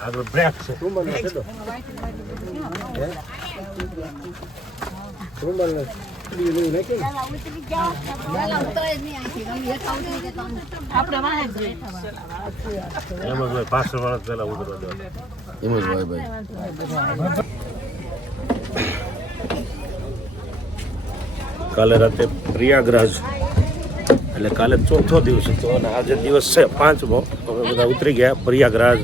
આગળ બ્રેક છે પાછળ વાળા પેલા ઉતરવા દો એમ જ ભાઈ કાલે રાતે પ્રયાગરાજ એટલે કાલે ચોથો દિવસ હતો અને આજે દિવસ છે 5મો અમે બધા ઉતરી ગયા પ્રયાગરાજ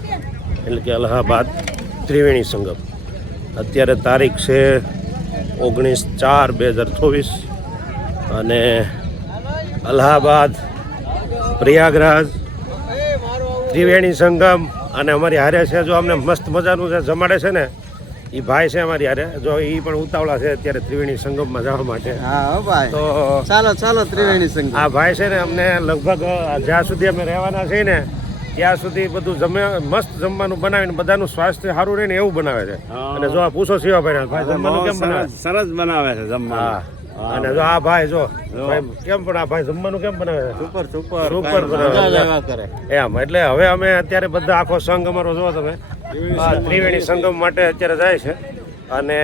એટલે કે અલ્હાબાદ ત્રિવેણી સંગમ અત્યારે તારીખ છે 19/4/2024 અને અલ્હાબાદ પ્રયાગરાજ ત્રિવેણી સંગમ અને અમારી હારે છે જો અમને મસ્ત મજાનું જે જમાડે છે ને એ ભાઈ છે અમારી હારે જો એ પણ ઉતાવળા છે અત્યારે ત્રિવેણી સંગમમાં જવા માટે હા ભાઈ તો ચાલો ત્રિવેણી સંગમ આ ભાઈ છે ને અમને લગભગ જ્યાં સુધી અમે રહેવાના છે ને ત્યાં સુધી બધું મસ્ત જમવાનું બનાવીને બધાનું સ્વાસ્થ્ય સારું રહે ને એવું બનાવે છે અને જો આ પૂછો શિવાભાઈ ભાઈ જમવાનું કેમ બનાવે સરસ બનાવે છે જમવાનું અને જો આ ભાઈ જો કેમ પણ આ ભાઈ જમવાનું કેમ બનાવે છે સુપર કરે એમ એટલે હવે અમે અત્યારે બધા આખો સંઘ અમારો જો તમે ત્રિવેણી સંગમ માટે અત્યારે જાય છે અને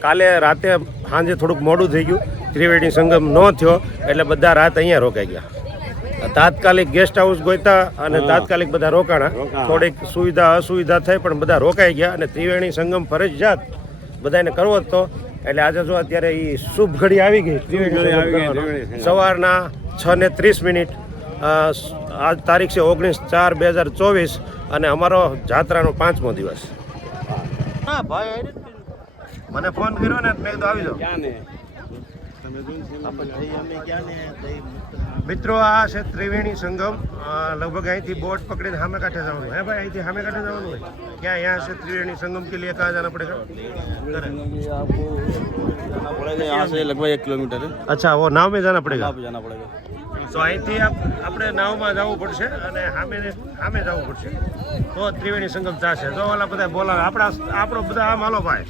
કાલે રાતે સાંજે થોડુંક મોડું થઈ ગયું ત્રિવેણી સંગમ ન થયો એટલે બધા રાત અહીંયા રોકાઈ ગયા તાત્કાલિક ગેસ્ટ હાઉસ ગોઈતા અને તાત્કાલિક બધા રોકાણા થોડીક સુવિધા અસુવિધા થઈ પણ બધા રોકાઈ ગયા અને ત્રિવેણી સંગમ ફરજિયાત બધાને કરવો જ તો એટલે આજે જો અત્યારે એ શુભ ઘડી આવી ગઈ સવારના 6:30 આજ તારીખ છે 19/4/2024 અને અમારો જાત્રાનો 5મો દિવસ હા ભાઈ મને ફોન કર્યો ને મેં તો આવી જાઓ મિત્રો આ છે ત્રિવેણી સંગમ લગભગ અહીંથી બોટ પકડીને સામે કાંઠે જવાનું હે ભાઈ અહીંથી સામે કાંઠે જવાનું હોય क्या यहाँ से त्रिवेणी संगम के लिए कहाँ जाना पड़ेगा आपको जाना पड़ेगा यहाँ से लगभग 1 किलोमीटर है अच्छा वो नाव में जाना पड़ेगा जाना पड़ेगा તો અહીંથી આપણે નાવમાં જવું પડશે અને સામે જવું પડશે તો ત્રિવેણી સંગમ થશે તો ઓલા બધા બોલાવે આપણો બધા આમ હાલો ભાઈ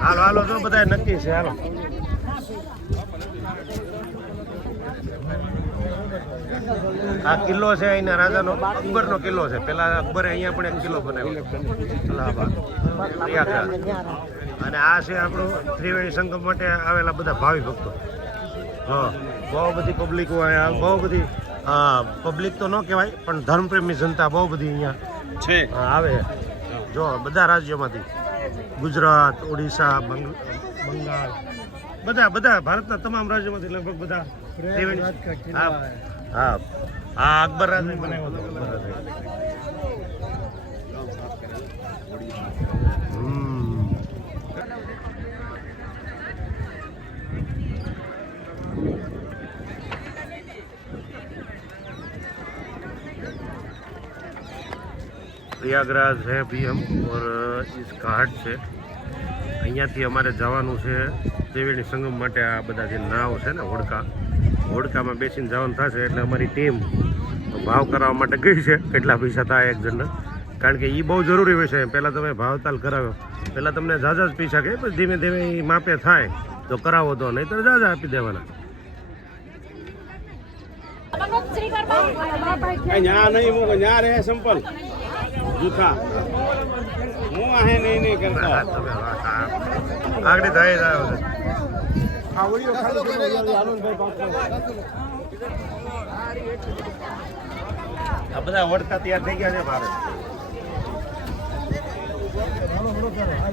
હાલો જો બધા નક્કી છે હાલો આ કિલ્લો છે અહીંના રાજાનો અકબરનો કિલ્લો છે પેલા અકબરે અહીંયા પણ એક કિલ્લો બનાવ્યો અલ્હાબાદ પ્રયાગરાજ અને આ છે આપણું ત્રિવેણી સંગમ માટે આવેલા બધા ભાવિ ભક્તો હા બહુ બધી પબ્લિકો અહીંયા બહુ બધી પબ્લિક તો ન કહેવાય પણ ધર્મપ્રેમી જનતા બહુ બધી અહીંયા છે આવે જો બધા રાજ્યોમાંથી ગુજરાત ઓડિશા બંગાળ બધા ભારતના તમામ રાજ્યોમાંથી લગભગ બધા હા અકબર રાજ બનાવ્યો હતો प्रयागराज है अभी हम और इस घाट से અહીંયાથી અમારે જવાનું છે ત્રિવેણી સંગમ માટે આ બધા જે નાવ છે ને હોડકામાં બેસીને જવાનું થશે એટલે અમારી ટીમ ભાવ કરાવવા માટે ગઈ છે કેટલા પૈસા થાય એક જણના કારણ કે એ બહુ જરૂરી હોય છે પહેલાં તમે ભાવતાલ કરાવ્યો પહેલાં તમને ઝાઝા જ પૈસા કહે પછી ધીમે ધીમે એ માપે થાય તો કરાવો તો નહીં તો ઝાઝા આપી દેવાના यहाँ रहे सिंपल जूठा હું આહે નહીં કરતા આગળ થાય આ બધા વડકા તૈયાર થઈ ગયા છે ભારત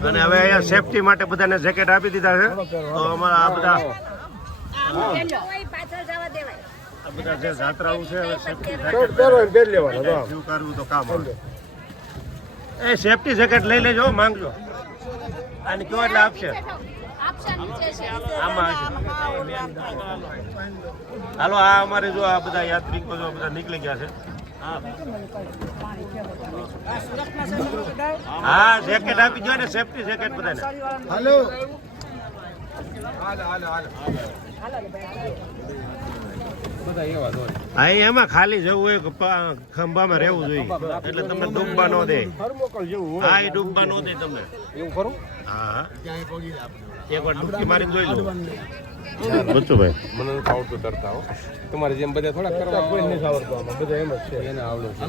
અને હવે અહીંયા સેફટી માટે બધાને જેકેટ આપી દીધા છે તો અમારા આ બધા જે જાત્રાઓ છે હવે સેફટી જેકેટ લેવાનું તો કામ આવે એ સેફટી જેકેટ લઈ લેજો માંગજો અને કયો એટલે આપશે હાલો આ અમારે જો આ બધા યાત્રિકો જો બધા નીકળી ગયા છે હા જેકેટ આપી દો ને સેફટી જેકેટ બધાને હાલો હા એમાં ખાલી જવું હોય ખંભામાં રહેવું જોઈએ એટલે તમને ડૂબવા ન દે હા એ ડૂબવા ન દે તમને એવું ખરું હા એકવાર ડૂબકી મારીને જોઈ લો. બચ્ચુભાઈ મને નથી આવડતું તરતા હો. તમારે જેમ બધા થોડા કરવા કોઈ નથી આવડતું આમાં બધા એમ જ છે એને આવડે છે.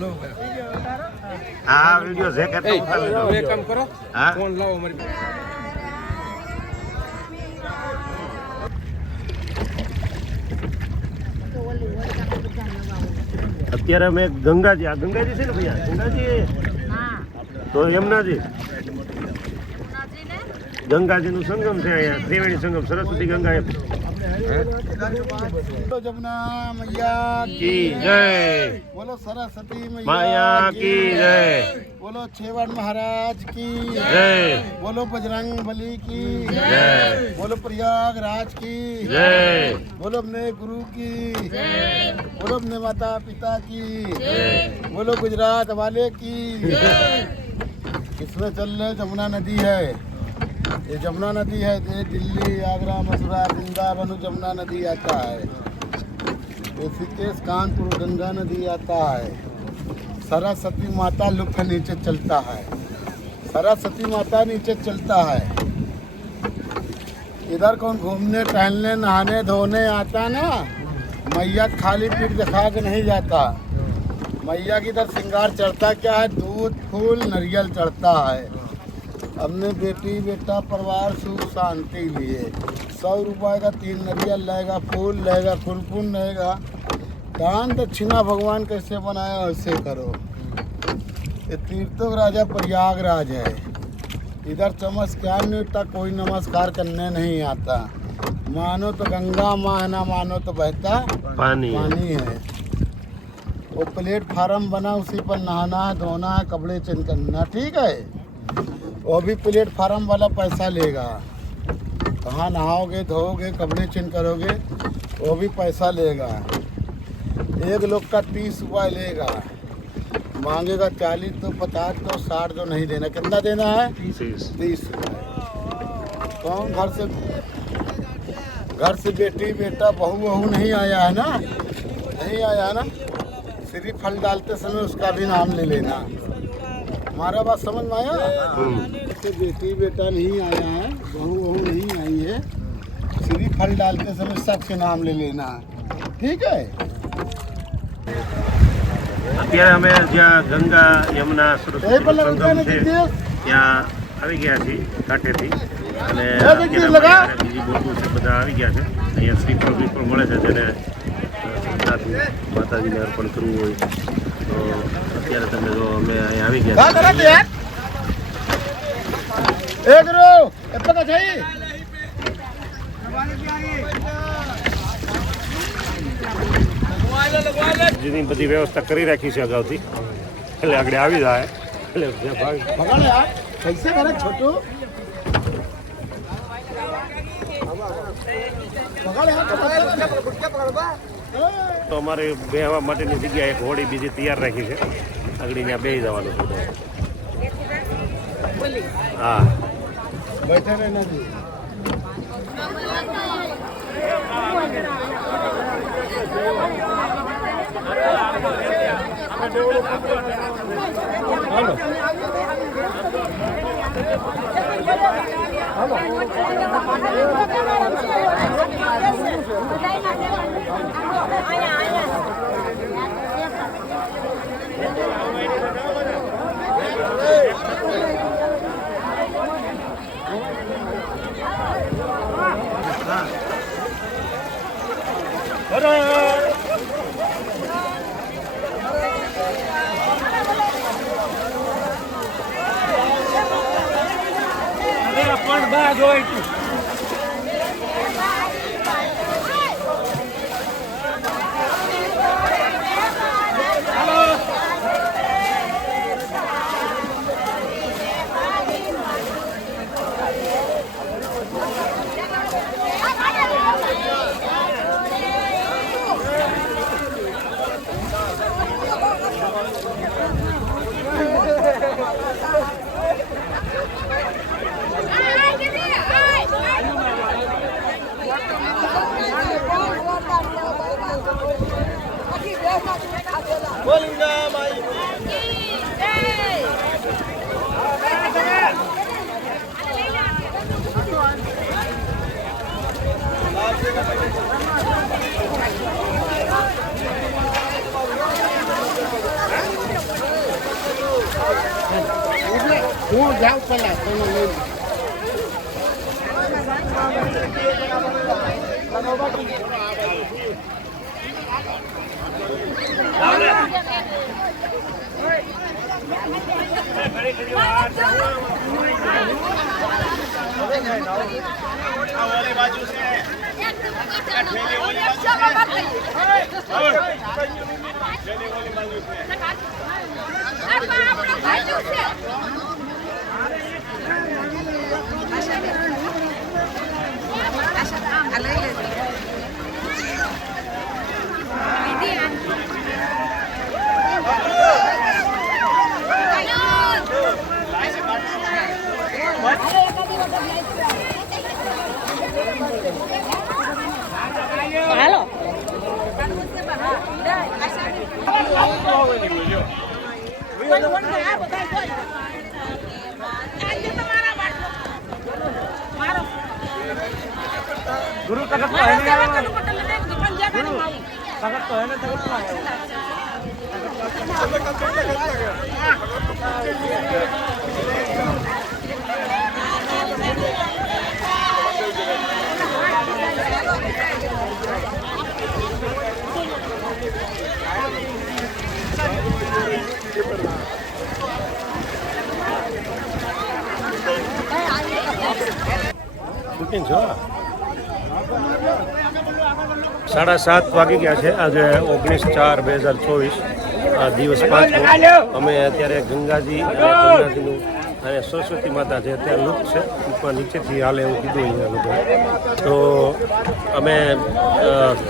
આ વિડિયો છે કે એ હવે એક કામ કરો હા? ફોન લાવો મારી અત્યારે અમે ગંગાજી, આ ગંગાજી છે ને ભૈયા, ગંગાજી તો યમુનાજી, ગંગાજીનું સંગમ છે અહીંયા, ત્રિવેણી સંગમ, સરસ્વતી ગંગા. जमुना मैया કી જય, बोलो सरस्वती માયા કી જય, बोलो छेवर महाराज की જય बोलो बजरंग बली की જય बोलो प्रयागराज की જય बोलो अपने गुरु की बोलो अपने माता पिता की बोलो गुजरात वाले की इसमें चल रहे जमुना नदी है, ये जमुना नदी है, ये दिल्ली आगरा मथुरा वृंदावन जमुना नदी आता है, ऋषिकेश कानपुर गंगा नदी आता है, सरस्वती माता लुक नीचे चलता है, सरस्वती माता नीचे चलता है। इधर कौन घूमने टहलने नहाने धोने आता ना, मैया खाली पीठ दिखा के नहीं जाता। मैया की इधर श्रृंगार चढ़ता क्या है, दूध फूल नारियल चढ़ता है। अपने बेटी बेटा परिवार सुख शांति लिए 100 रुपये का 3 नारियल लेगा, फूल लेगा, कुलकुन लेगा। दान दक्षिणा भगवान कैसे बनाया वैसे करो। ये तीर्थों का राजा प्रयागराज है, इधर चमत्कार नहीं होता, कोई नमस्कार करने नहीं आता। मानो तो गंगा माँ है, ना मानो तो बहता પાણી. पानी है। वो प्लेटफार्म बना, उसी पर नहाना है, धोना है, कपड़े चेंज करना, ठीक है। वो भी प्लेटफार्म वाला पैसा लेगा, कहाँ नहाओगे धोओगे कपड़े चेंज करोगे वो भी पैसा लेगा। एक लोग का 30 रुपये लेगा, मांगेगा 40 तो 50 तो 60 तो नहीं देना। कितना देना है? 30 रुपये। कौन घर से बेटी बेटा बहू वहू नहीं आया है ना, नहीं आया है ना, श्री फल डालते समय उसका भी नाम ले लेना। हमारा बात समझ में आया? जैसे बेटी बेटा नहीं आया है, बहू वहू नहीं आई है, श्री फल डालते समय सबके नाम ले लेना, ठीक है। અત્યારે અમે જ્યાં ગંગા યમુના સરસ્વતી એ પેલા સંગમ ગંગાને છે કીધે? ત્યાં આવી ગયા છીએ કાંઠેથી અને જગદીશ અત્યારે લગા? અમારે બીજી બોટો છે, બધા આવી ગયા છે અહીંયા. શ્રીફળ બીફળ મળે છે, જેને શ્રદ્ધાથી માતાજીને અર્પણ કરવું હોય તો અત્યારે તમે જો અમે અહીંયા આવી ગયા છીએ. एक रो कितना चाहिए? જેની બધી વ્યવસ્થા કરી રાખી છે અગાઉથી, એટલે આગળ આવી જાય એટલે જે ભાગ पकड़ यार, कैसे करे छोटू? पकड़ यार, તો અમારે બેહવા માટેની જગ્યા એક હોડી બીજી તૈયાર રાખી છે, આગળ ત્યાં બેસી જવાનું છે. હા बैठे रहना जी। હું જાઉં પેલા તમે લઈ લો. ગુરુ તખત તો હે તખત તો હે ને તખત શૂટિંગ છો 7:30 વાગી ગયા છે. આજે 19/4/2024 દિવસ 5. અમે અત્યારે ગંગાજીનું અને સરસ્વતી માતા છે અત્યારે લુપ્ત છે, ટૂંકમાં નીચેથી હાલે એવું કીધું અહીંયા લોકો. તો અમે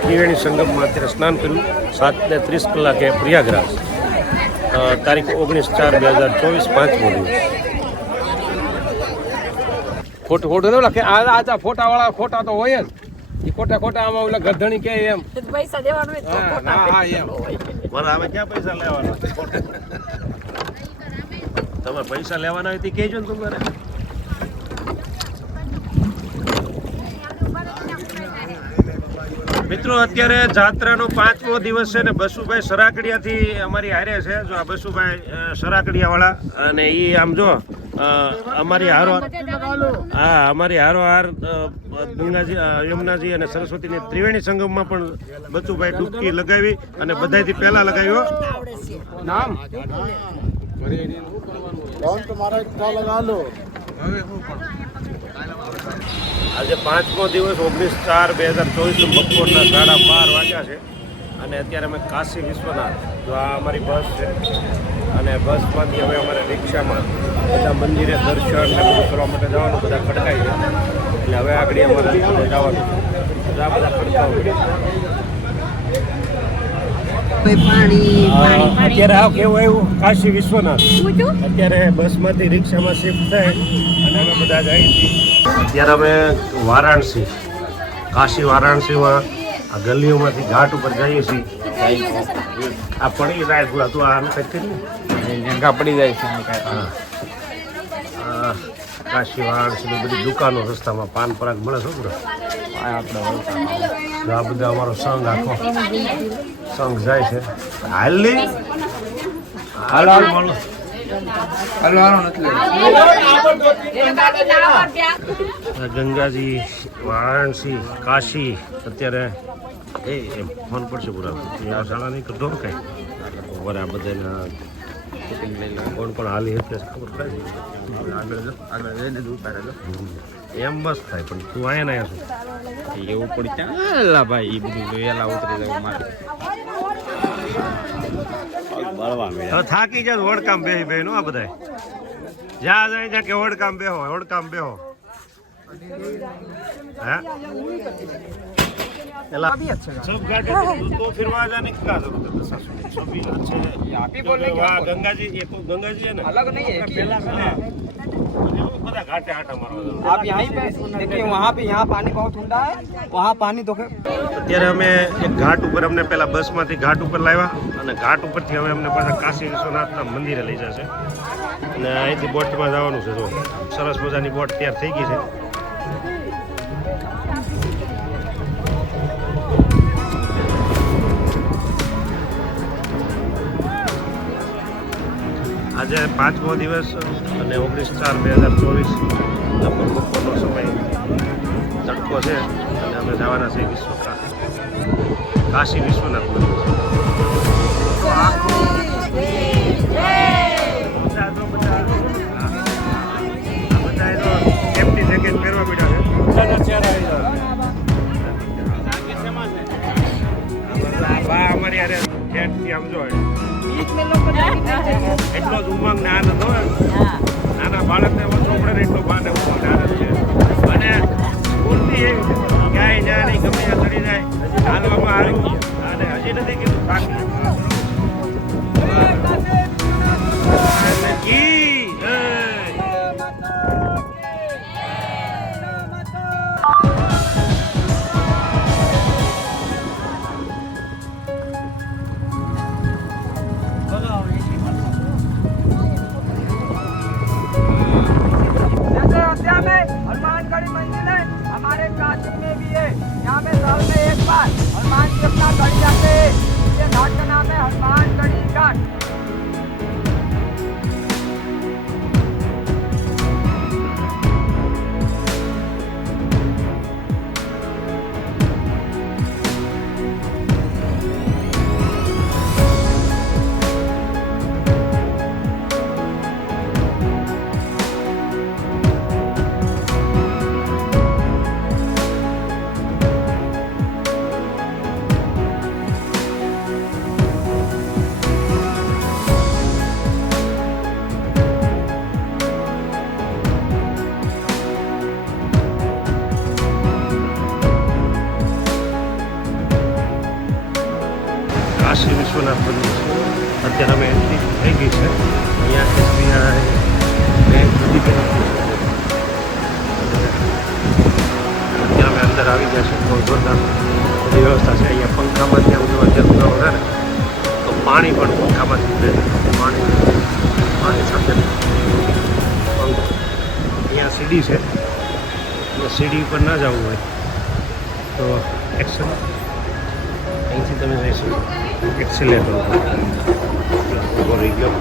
ત્રિવેણી સંગમમાં અત્યારે સ્નાન કર્યું 7:30 કલાકે પ્રયાગરાજ. તારીખ 19/4/2024 પાંચમો દિવસ. ખોટું ખોટું ન લખે. આ ફોટા વાળા ખોટા તો હોય જ. એ ખોટા ખોટા આમાં ઓલા ગધણી કે એમ પૈસા દેવાનું હોય તો ખોટા હા એમ પણ હવે ક્યાં પૈસા લેવાના? તમારે પૈસા લેવાના હોય તે કહેજો ને તમારે. મિત્રો અત્યારે જાત્રાનો 5મો દિવસ છે ને બસુભાઈ સરાકડિયાથી અમારી હારે છે. જો આ બસુભાઈ સરાકડિયાવાળા, અને એ આમ જો અમારી હારો હા અમારી હારોહાર ગંગાજી યમુનાજી અને સરસ્વતીની ત્રિવેણી સંગમમાં પણ બચુભાઈ ડૂબકી લગાવી અને બધાથી પહેલા લગાવ્યો. નામ कौन तुम्हारा इतना लगा लो. આજે 5મો દિવસ 19/4/2024 બપોરના 12:30 વાગ્યા છે અને અત્યારે અમે કાશી વિશ્વનાથ, જો આ અમારી બસ છે, અને બસમાંથી હવે અમારે રિક્ષામાં બધા મંદિરે દર્શન ને બધું કરવા માટે જવાનું. બધા ખડકાય છે એટલે હવે આગળ અમારે જવાનું છે. આ બધા ખડકાઓ અત્યારે આ કેવું આવ્યું કાશી વિશ્વનાથ. અત્યારે બસમાંથી રિક્ષામાં શિફ્ટ થાય અને અમે બધા જઈએ છીએ. અત્યારે અમે વારાણસી, કાશી વારાણસીમાં આ ગલીઓમાંથી ઘાટ ઉપર જઈએ છીએ. આ પડી જાય તું આ કંઈક કરી જંગા પડી જાય છે. હા કાશી વારાણસીની બધી દુકાનો રસ્તામાં પાન પરાગ મળે છે બરો. આ બધા અમારો સંઘ આખો સંઘ જાય છે. હાલની હાલ ગંગાજી, વારાણસી, કાશી. અત્યારે એમ ફોન પડશે પૂરા શાળા નહીં કરતો કઈ બરાબર. આ બધાના કોણ કોણ હાલી એટલે ખબર પડે એમ બસ થાય. પણ તું આયા ને છું એવું પડી ત્યાં ભાઈ એ બધું વેલા ઉતરી જવું મારે. હવે થાકી જાય ઓળકામ બેહી બેહી નો આ બધા જ્યાં જાય ત્યાં કે ઓળકામ બેહો ઓળકામ બેહો. હા सब घाट तो फिर वहाँ जाने की क्या जरूरत है? सभी अच्छे आप ही बोल रहे हैं वहाँ गंगा जी, ये तो गंगा जी है ना, अलग नहीं है पहला से ना बड़ा घाटे आटा मारो. आप यहीं पे देखिए, वहाँ पे यहाँ पानी बहुत ठंडा है, वहाँ पानी तो અત્યારે અમે એક ઘાટ ઉપર અમને પેલા બસમાંથી ઘાટ ઉપર લાવ્યા અને ઘાટ ઉપરથી હવે અમને પાછા કાશી વિશ્વનાથના મંદિરે લઈ જશે અને અહીંથી બોટમાં જવાનું છે. જો સરસ મજાની બોટ તૈયાર થઈ ગઈ છે. આજે 5મો દિવસ અને 19/4/2024 લગભગ બપોરનો સમય તડકો છે અને અમે જવાના છીએ કાશી વિશ્વનાથ મંદિર. તો બધા એનો સેફટી જેકેટ પહેરવા પડ્યા છે. અમારી યારે જેટથી આમ જો એટલો જ ઉમંગ ને આનંદ હોય. નાના બાળકને ઓછો પડે ને એટલો બાને ઉમંગ ને આનંદ છે. અને સ્ફૂર્તિ એવી ક્યાંય ના નહીં, ગમે ત્યાં ચડી જાય હાલવામાં હારું. અને હજી નથી કીધું થાકી. हनुमानगढ़ी मंदिर है हमारे काशी में भी है। यहाँ पे साल में एक बार हनुमान जी अपना गढ़ी जाते हैं। ये घाट का नाम है हनुमानगढ़ी घाट। કાશી વિશ્વનાથ મંદિર અત્યારે અમે એન્ટ્રી થઈ ગઈ છે. અહીંયા SBI બેંક બધી અત્યારે અમે અંદર આવી ગયા છે. બહુ જોરદાર બધી વ્યવસ્થા છે. અહીંયા પંખામાંથી આમ જો અત્યારે ઉનાળો છે ને તો પાણી પણ પંખામાંથી ઉતરે છે. પાણી સાથે પંખો. અહીંયા સીડી છે અને સીડી ઉપર ના જવું હોય તો એક્શન અહીંથી તમે જઈ શકો. એક્સિલેટર ઉભો રહી ગયો.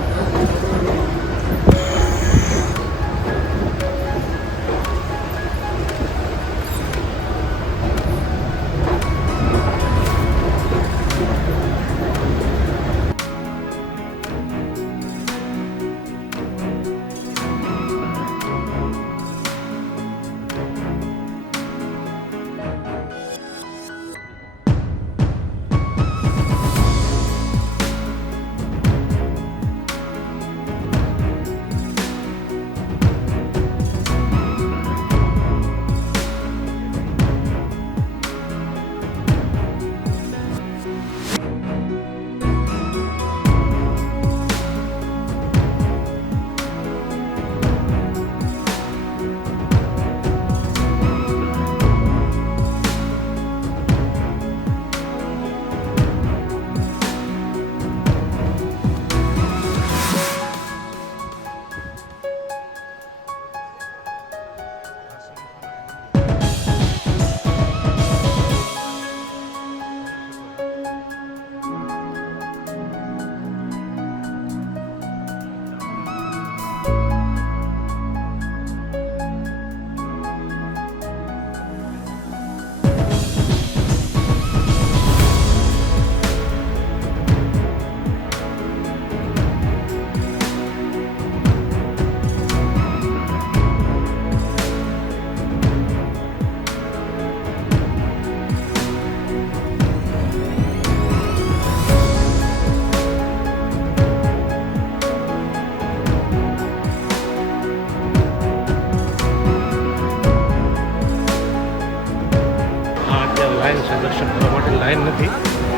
દર્શન કરવા માટે લાઈન નથી,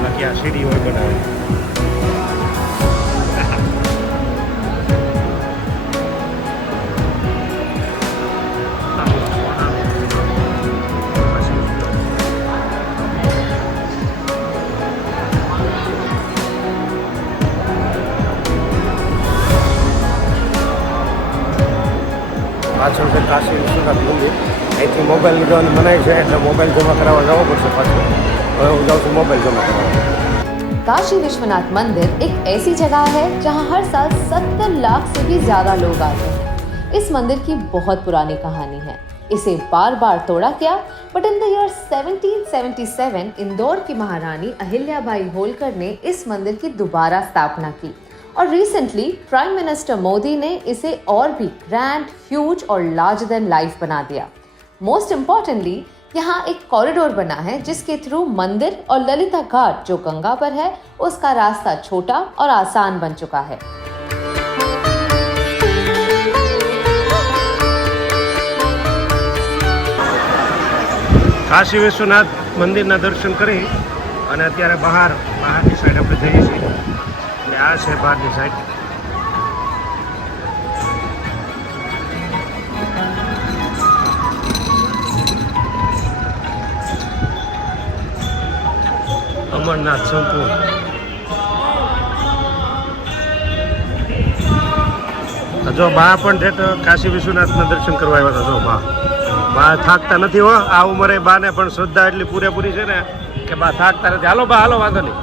બાકી આ સીડી હોય બનાવે. પાછળ છે કાશી વિશ્વનાથ મંદિર. અહીંથી મોબાઈલ લીધવાની મનાય છે એટલે મોબાઈલ જમા કરાવવા જવો પડશે પાછું. હવે હું જાઉં છું મોબાઈલ જમા કરાવવા. काशी विश्वनाथ मंदिर एक ऐसी जगह है जहां हर साल 70 लाख से भी ज्यादा लोग आते हैं। इस मंदिर की बहुत पुरानी कहानी है। इसे बार बार तोड़ा गया, but in the year 1777 Indore की महारानी अहिल्याबाई होलकर ने इस मंदिर की दोबारा स्थापना की और रिसेंटली प्राइम मिनिस्टर मोदी ने इसे और भी ग्रैंड, ह्यूज और लार्जर देन लाइफ बना दिया। मोस्ट इम्पॉर्टेंटली यहाँ एक कॉरिडोर बना है जिसके थ्रू मंदिर और ललिता घाट जो गंगा पर है उसका रास्ता छोटा और आसान बन चुका है। કાશી વિશ્વનાથ મંદિરના દર્શન કરી અને અત્યારે બહારની સાઈડ આપણે જઈએ છીએ એટલે આ છે બહારની સાઈડ. અમરનાથ સંકુલ. જો બા પણ છે તો કાશી વિશ્વનાથના દર્શન કરવા આવ્યા હતા. જો બા થાકતા નથી હો. આ ઉંમરે બાને પણ શ્રદ્ધા એટલી પૂરેપૂરી છે ને કે બા થાકતા નથી. હાલો બા, હાલો, વાંધો નહીં.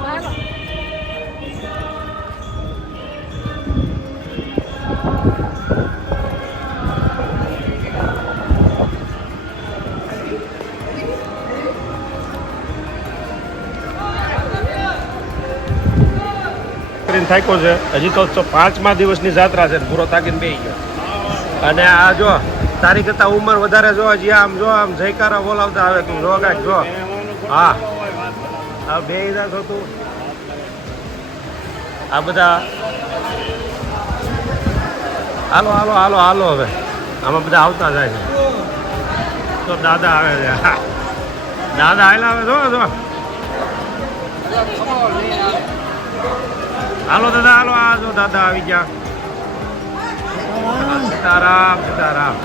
થાક્યો છે. હજી તો 5મા દિવસની જાત્રા છે. પૂરો થાકીને બેસી ગયો. અને આ જો તારી કરતા ઉંમર વધારે જો હજી આમ જો આમ જયકારા બોલાવતા આવે. તું જો કાંઈક જો. હા, આ બે છો તું. આ બધા હાલો હાલો હાલો હાલો. હવે આમાં બધા આવતા જાય છે. તો દાદા આવે છે. દાદા આવેલા આવે. જો જો હાલો દાદા હાલો. આ જો દાદા આવી ગયા. સીતારામ સીતારામ.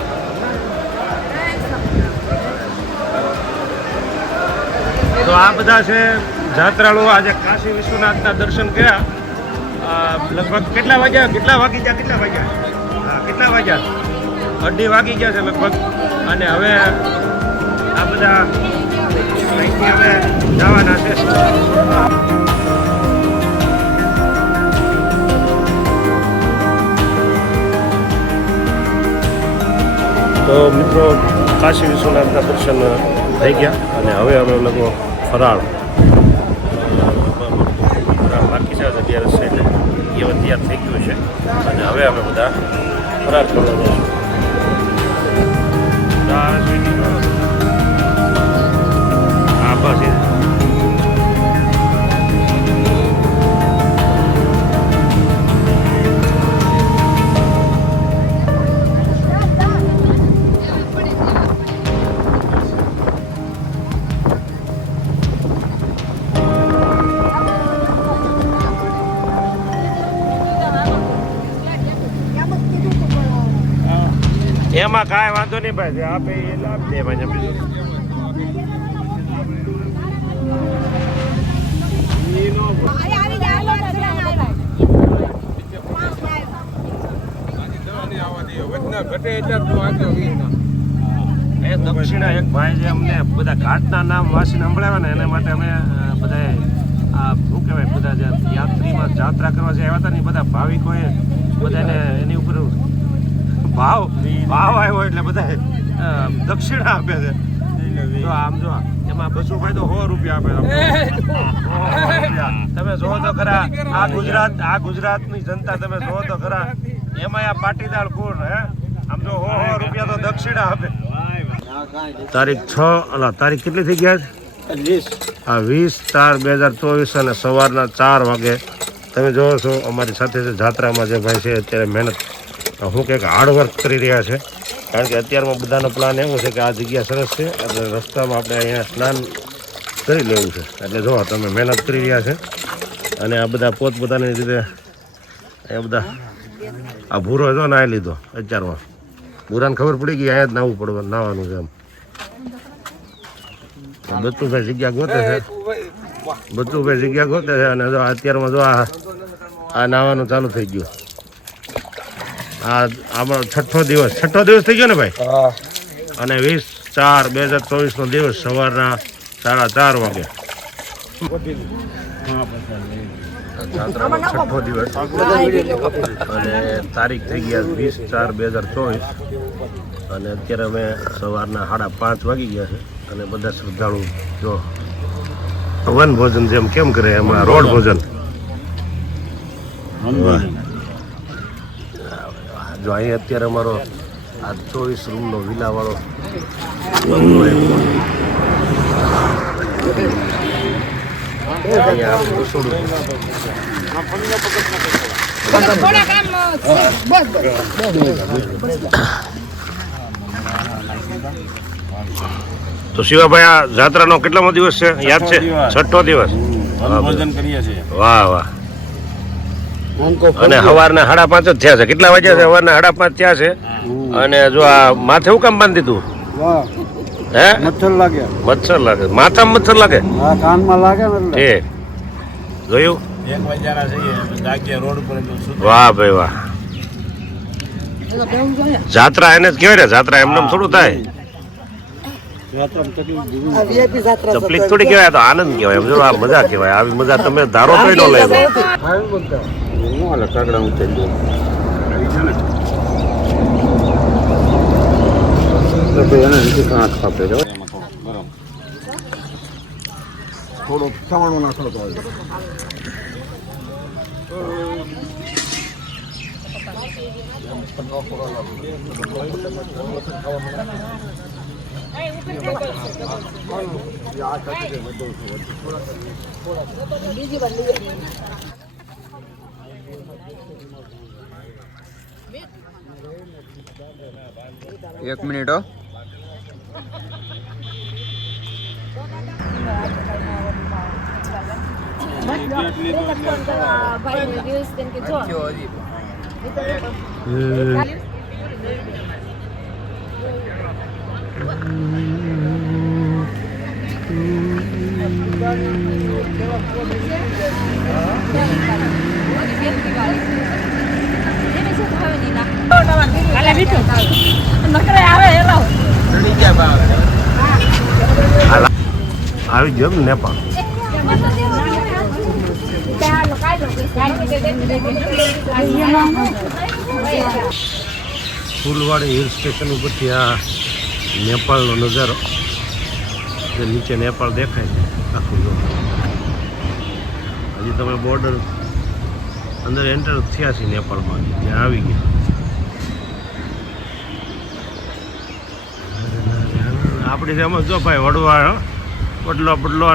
તો આ બધા છે જાત્રાળુ. આજે કાશી વિશ્વનાથના દર્શન કર્યા. લગભગ કેટલા વાગ્યા? કેટલા વાગી ગયા? 2:30 વાગી ગયા છે લગભગ. અને હવે આ બધા અહીંથી હવે જવાના છે. તો મિત્રો કાશી વિશ્વનાથના દર્શન થઈ ગયા અને હવે અમે લોકો ફરાળ બાકી છે. અત્યારે છે એ તૈયાર થઈ ગયું છે અને હવે અમે બધા ફરાર કરવા જઈશું. હા બસ એ એમાં કાંઈ વાંધો નહીં ભાઈ. આપે એ લાભ દે ભાઈ. બીજું એ દક્ષિણા એક ભાઈ જે અમને બધા ઘાટના નામ વાસીને સંભળાવ્યા ને એને માટે અમે બધા આ શું કહેવાય બધા જે યાત્રીમાં જાત્રા કરવા જે આવ્યા હતા ને બધા ભાવિકોએ બધાને એની ઉપર ભાવ આવ્યો એટલે બધા દક્ષિણા આપે છે. તો આમ જો એમાં બસુભાઈ તો 100 રૂપિયા આપે. તમે જોવો તો ખરા આ ગુજરાતની જનતા તમે જોવો તો ખરા. એમાં આ પાટીદાર કોણ હે આમ જો 100 રૂપિયા તો દક્ષિણા આપે. તારીખ 6 તારીખ કેટલી થઈ ગયા? 20/4/2024 અને સવારના 4 વાગે તમે જોવો છો અમારી સાથે છે જાત્રામાં જે ભાઈ છે અત્યારે મહેનત હું કંઈક હાર્ડવર્ક કરી રહ્યા છે. કારણ કે અત્યારમાં બધાનો પ્લાન એવો છે કે આ જગ્યા સરસ છે એટલે રસ્તામાં આપણે અહીંયા સ્નાન કરી લેવું છે. એટલે જો તમે મહેનત કરી રહ્યા છે અને આ બધા પોતપોતાની રીતે અહીંયા બધા આ ભૂરો જો નાહી લીધો. અત્યારમાં ભૂરાને ખબર પડી ગઈ અહીંયા જ નાહવું પડવાનું નાહવાનું છે. એમ બચ્ચુભાઈ જગ્યા ગોતે છે અને જો અત્યારમાં જો આ નાહવાનું ચાલુ થઈ ગયું. આમાં છઠ્ઠો દિવસ થઈ ગયો ને ભાઈ. અને 20/4/2024 દિવસ સવારના 4:30 વાગે જાત્રાનો 6ઠ્ઠો દિવસ અને તારીખ થઈ ગયા 20/4/2024 અને અત્યારે અમે સવારના 5:30 વાગી ગયા છે અને બધા શ્રદ્ધાળુ જો વન ભોજન જેમ કેમ કરે એમાં રોડ ભોજન જો અહીં અત્યારે અમારો આ 24 રૂમનો વિલાવાળો બંગલો અહીંયા આપણું રસોડું તો શિવાભાઈ આ જાત્રાનો કેટલામો દિવસ છે યાદ છે 6ઠ્ઠો દિવસ ભોજન કરીએ છીએ. વાહ વાહ અને સવારના 5:30 જ થયા છે કેટલા વાગ્યા છે સવારના 5:30 થયા છે અને જો આ માથે શું કામ બાંધી દીધું હે मच्छर लागे મચ્છર લાગે માથામાં મચ્છર લાગે हाँ कान में लागे मतलब ઠીક જોયું 1 વાગ્યાના છીએ જાગ્યા રોડ પર વાહ ભાઈ વાહ જાત્રા એને જ કહેવાય ને જાત્રા એમને થોડું થાય તકલીફ થોડી કહેવાય તો આનંદ કહેવાય એમ જો આ મજા કહેવાય આવી મજા તમે ધારો તો ન લઈ કાગડા ઉતરી थोड़ो चवण नाखो तो एक मिनिट हो આવી ગયો ને નેપાળ ફૂલવાડી હિલ સ્ટેશન ઉપરથી આ નેપાળનો નજારો જે નીચે નેપાળ દેખાય છે આખું જો હજી તમે બોર્ડર અંદર એન્ટર થયા છે નેપાળમાં ત્યાં આવી ગયા આપણી ફેમસ જો ભાઈ વડવા બદલો બદલો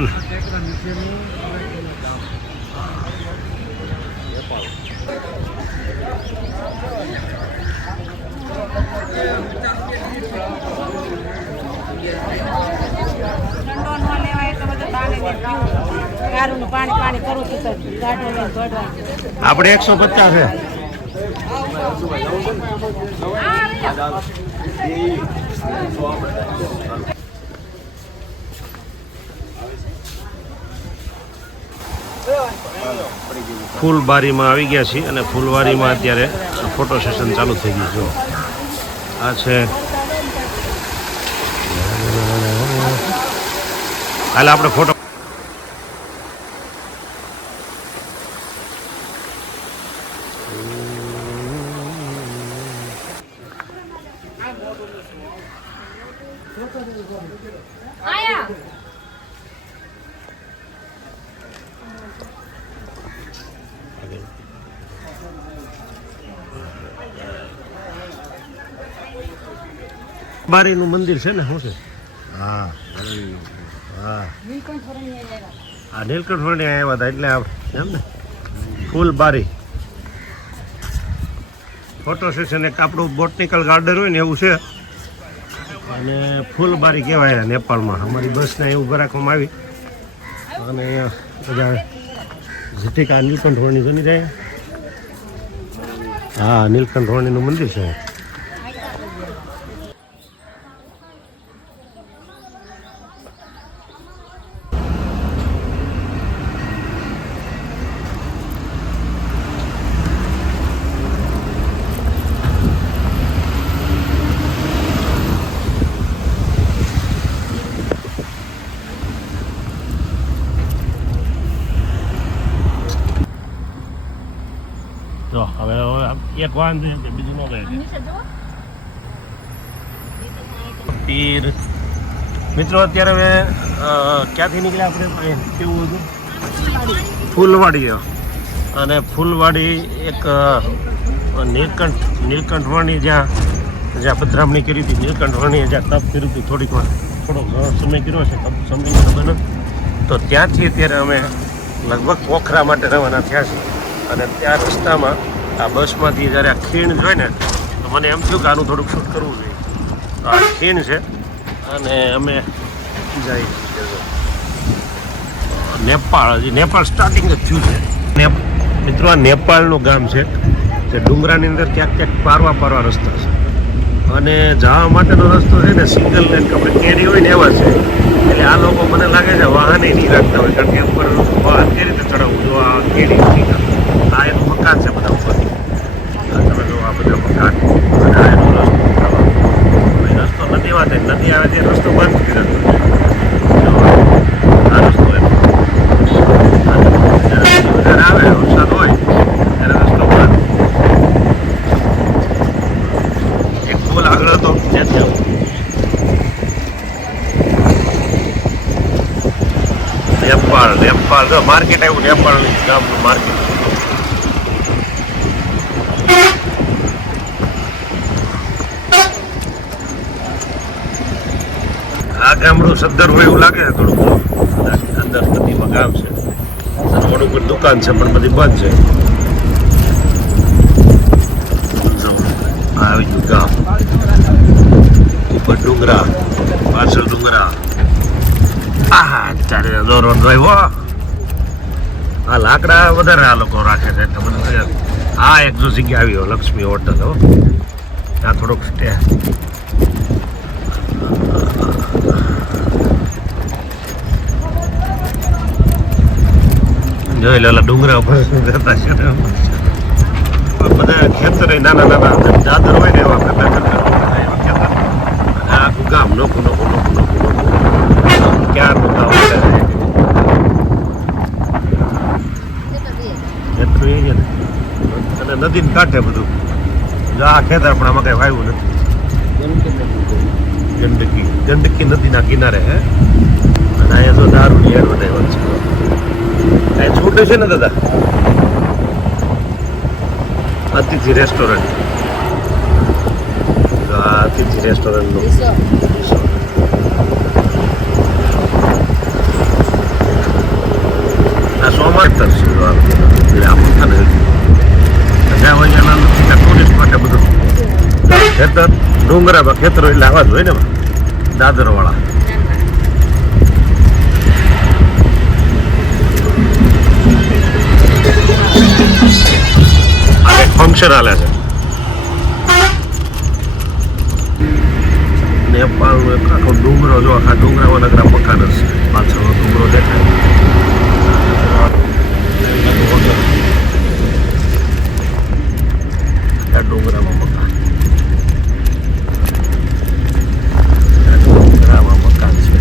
આપણે 150 છે ફૂલબારીમાં આવી ગયા છીએ અને ફૂલવારીમાં અત્યારે ફોટો સેશન ચાલુ થઈ ગયું જો આ છે હાલ આપણે ફોટો બારીનું મંદિર છે ને શું છે હા હા આ નીલકંઠ વરણી આવ્યા હતા એટલે એમ ને ફૂલબારી ફોટો સેશન એક આપણું બોટનિકલ ગાર્ડન હોય ને એવું છે અને ફૂલબારી કહેવાય નેપાળમાં અમારી બસને અહીં ઊભા રાખવામાં આવી અને અહીંયા બધા જીતિકા નીલકંઠ વરણી બની રહ્યા હા નીલકંઠ વરણીનું મંદિર છે એક વાહન છે કે બીજું ન ગયું નીચે જુઓ. પીર મિત્રો અત્યારે હવે ક્યાંથી નીકળ્યા આપણે કેવું હતું ફૂલવાડી અને ફૂલવાડી એક નીલકંઠ વાણી જ્યાં પધરામણી કરી હતી નીલકંઠ વાણીએ જ્યાં તપ કર્યું હતું થોડો સમય કર્યો છે તપ સમય ખબર તો ત્યાંથી અત્યારે અમે લગભગ પોખરા માટે રવાના થયા છીએ અને ત્યાં રસ્તામાં આ બસમાંથી જ્યારે આ ખીણ જોઈ ને તો મને એમ થયું કે આનું થોડુંક શૂટ કરવું જોઈએ તો આ ખીણ છે અને અમે જઈએ નેપાળ હજી નેપાળ સ્ટાર્ટિંગ જ થયું છે મિત્રો આ નેપાળનું ગામ છે જે ડુંગરાની અંદર ક્યાંક પારવા રસ્તા છે અને જવા માટેનો રસ્તો છે ને સિંગલ લેન આપણે કેરી હોય ને એવા છે એટલે આ લોકો મને લાગે છે વાહને નહીં રાખતા હોય કારણ કે ઉપર વાહન કઈ રીતે ચડાવવું જો આ કેરી આ એનું મકાન છે બધા ઉપરથી તમે જો આ બધા મકાન અને આ એનો રસ્તો નદી વાત નદી આવે તે રસ્તો બંધ કરી દીધો આ રસ્તો એમ જ્યારે આવે વરસાદ હોય ત્યારે રસ્તો બંધ એક પુલ આગળ હતો ત્યાંથી આવું નેપાળ માર્કેટ આવ્યું નેપાળની ગામનું માર્કેટ આ ગામડું સદ્ધર હોય એવું લાગે છે થોડું અંદર નદીમાં ગામ છે રોડ ઉપર દુકાન છે પણ બધી બંધ છે આવી ગયું ગામ ઉપર ડુંગરા પાછળ ડુંગરા ચારે દોરો ડ્રાઈવ આ લાકડા વધારે આ લોકો રાખે છે એટલે મને આ એક જો જગ્યા આવી હોય લક્ષ્મી હોટલ હો ત્યાં થોડોક સ્ટે જોઈ લે ડુંગરા ઉપર જતા છે બધા ખેતર નાના દાદર હોય ને એવા ખેતર આખું ગામ નોખું ક્યારનું ગામ એટલું એ છે અને નદીને કાંઠે બધું આ ખેતર પણ આમાં કઈ વાવ્યું નથી ગંડકી નદીના કિનારે હે અને અહીંયા તો દારૂની એડ વધારે છે અહીંયા છૂટે છે ને દાદા અતિથિ રેસ્ટોરન્ટ અતિથિ રેસ્ટોરન્ટનું આ સોમાટર છે એટલે આમ ને જ્યાં હોય ત્યાં ટુરિસ્ટ માટે બધું ખેતર ડુંગરામાં ખેતરો એટલે આવા જ હોય ને દાદરવાળા ફંક્શન હાલે છે નેપાળનો એક આખો ડુંગરો જો આખા ડુંગરામાં નગરા મકાન જ છે પાછળનો ડુંગરો દેખાય ડુંગરામાં મકાન ડુંગરામાં મકાન છે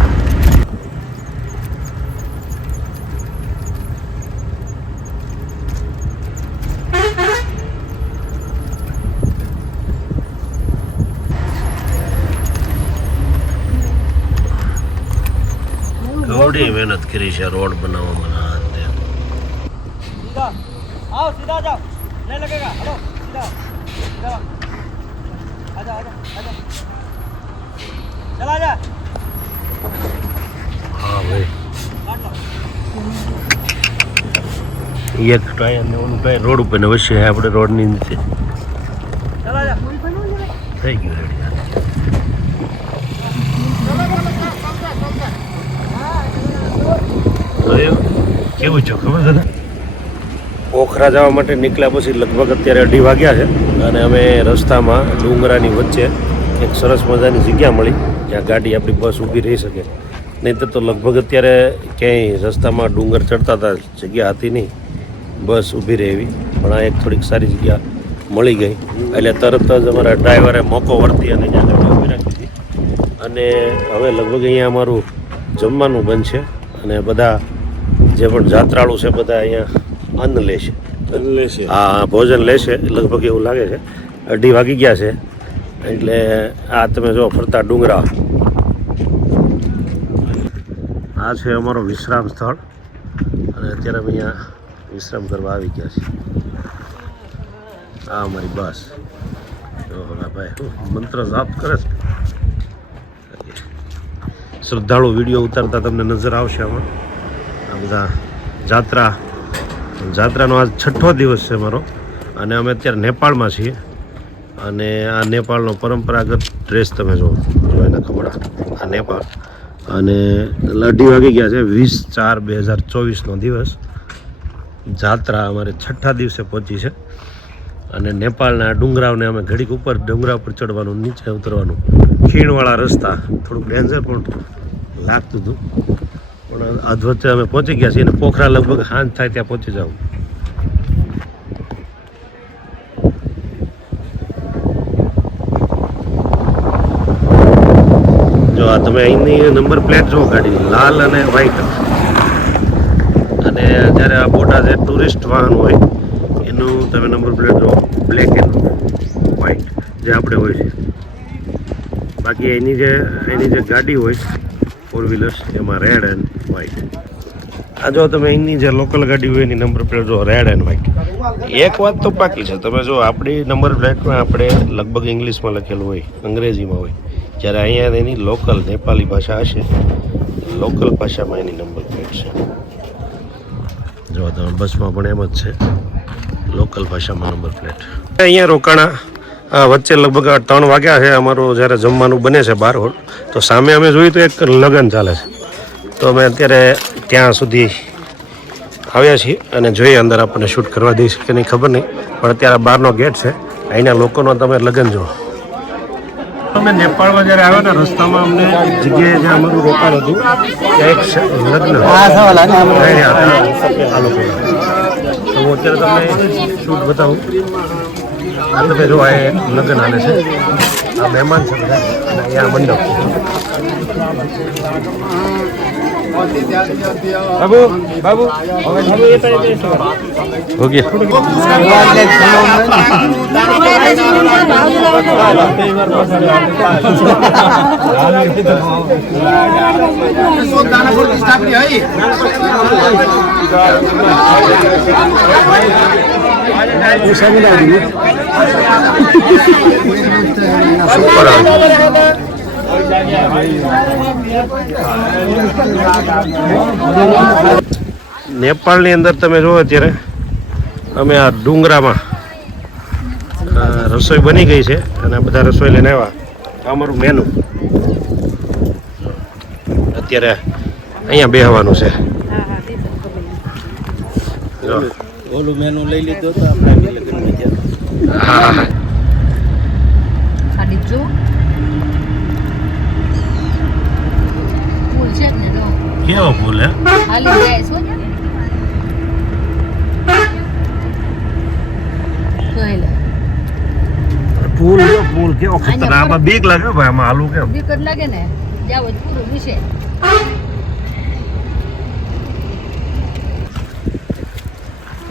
ઘણી મહેનત કરી છે રોડ બનાવવામાં सीधा जाओ नहीं लगेगा हेलो सीधा सीधा आजा आजा आजा चला जा હા ભાઈ એક ટાયર ને ઓલું ટાયર રોડ ઉપર ને વચ્ચે આપણે રોડની નીચે चला जा થઈ ગયું રેડી કેવું છો ખબર દાદા પોખરા જવા માટે નીકળ્યા પછી લગભગ અત્યારે 2:30 વાગ્યા છે અને અમે રસ્તામાં ડુંગરાની વચ્ચે એક સરસ મજાની જગ્યા મળી જ્યાં ગાડી આપણી બસ ઊભી રહી શકે નહીં તો લગભગ અત્યારે ક્યાંય રસ્તામાં ડુંગર ચડતા હતા જગ્યા હતી નહીં બસ ઊભી રહે એવી પણ આ એક થોડીક સારી જગ્યા મળી ગઈ એટલે તરત જ અમારા ડ્રાઈવરે મોકો વર્તી અને ત્યાં ગાડી ઊભી રાખી હતી અને હવે લગભગ અહીંયા અમારું જમવાનું બનશે અને બધા જે પણ જાત્રાળુ છે બધા અહીંયા અન્ન લે છે હા ભોજન લેશે લગભગ એવું લાગે છે. 2:30 વાગી ગયા છે એટલે આ તમે જો ફરતા ડુંગરા. આ છે અમારો વિશ્રામ સ્થળ અને અત્યારે અમે અહીંયા વિશ્રામ કરવા આવી ગયા છીએ. આ અમારી બસ. જો ભાઈ મંત્ર જાપ કરે છે. શ્રદ્ધાળુ વિડીયો ઉતારતા તમને નજર આવશે આમાં. આ બધા જાત્રાનો આજ 6થો દિવસ છે મારો અને અમે અત્યારે નેપાળમાં છીએ અને આ નેપાળનો પરંપરાગત ડ્રેસ તમે જો એના કપડાં. આ નેપાળ અને 2:30 વાગી ગયા છે. 20/4/2024નો દિવસ. જાત્રા અમારે 6થા દિવસે પહોંચી છે અને નેપાળના ડુંગરાઓને અમે ઘડીક ઉપર ડુંગરા ઉપર ચડવાનું, નીચે ઉતરવાનું, ખીણવાળા રસ્તા, થોડુંક ડેન્જર પણ લાગતું હતું પણ અધવચ્ચે અમે પહોંચી ગયા છીએ અને પોખરા લગભગ સાંજ થાય ત્યાં પહોંચી જાઉં. જો આ તમે અહીંની નંબર પ્લેટ જુઓ ગાડીની, લાલ અને વ્હાઈટ. અને જ્યારે આ મોટા જે ટુરિસ્ટ વાહન હોય એનું તમે નંબર પ્લેટ જુઓ બ્લેક એન્ડ વ્હાઈટ જે આપણે હોય છે. બાકી એની જે ગાડી હોય 4 વ્હીલર્સ એમાં રેડ એન્ડ વ્હાઈટ. આ જો તમે અહીંની જે લોકલ ગાડી હોય એની નંબર પ્લેટ જો રેડ એન્ડ વ્હાઈટ. એક વાત તો પાકી છે, તમે જો આપણી નંબર પ્લેટમાં આપણે લગભગ ઇંગ્લિશમાં લખેલું હોય, અંગ્રેજીમાં હોય, જ્યારે અહીંયા એની લોકલ નેપાળી ભાષા હશે, લોકલ ભાષામાં એની નંબર પ્લેટ છે. જો તમે બસમાં પણ એમ જ છે, લોકલ ભાષામાં નંબર પ્લેટ. અહીંયા રોકાણા. વચ્ચે લગભગ 3 વાગ્યા છે અમારું જ્યારે જમવાનું બને છે બહાર હોલ. તો સામે અમે જોયું તો એક લગ્ન ચાલે છે. તો અમે અત્યારે ત્યાં સુધી આવ્યા છીએ અને જોઈએ અંદર આપણને શૂટ કરવા દઈશ કે નહીં ખબર નહીં, પણ અત્યારે બહારનો ગેટ છે. અહીંના લોકોનો તમે લગ્ન જુઓ. અમે નેપાળમાં જ્યારે આવ્યા ને રસ્તામાં અમને જગ્યાએ જે અમારું રોકાણ હતું ત્યાં એક લગ્ન આ લોકો. તો હું અત્યારે તમને શૂટ બતાવું. આ તમે જો આ લગ્ન હાલે છે, આ મહેમાન છે બધા અને અહીંયા મંડપ. બાબુ હો ગયા. સુપર નેપાળની અંદર તમે જુઓ અત્યારે અમે આ ડુંગરામાં રસોઈ બની ગઈ છે અને બધા રસોઈ લઈને આવ્યા. અમારું મેનુ અત્યારે અહીંયા બેહવાનું છે. ઓલું મેનુ લઈ લીધું તો આપણે લગ્નમાં ગયા. હા કેવો ફૂલ હે? ફૂલ કેવો ખતરનાક. આમાં બીક લાગે ભાઈ, આમાં હાલું કેમ? બીક જ લાગે ને. જાવ જ પૂરું વિશે.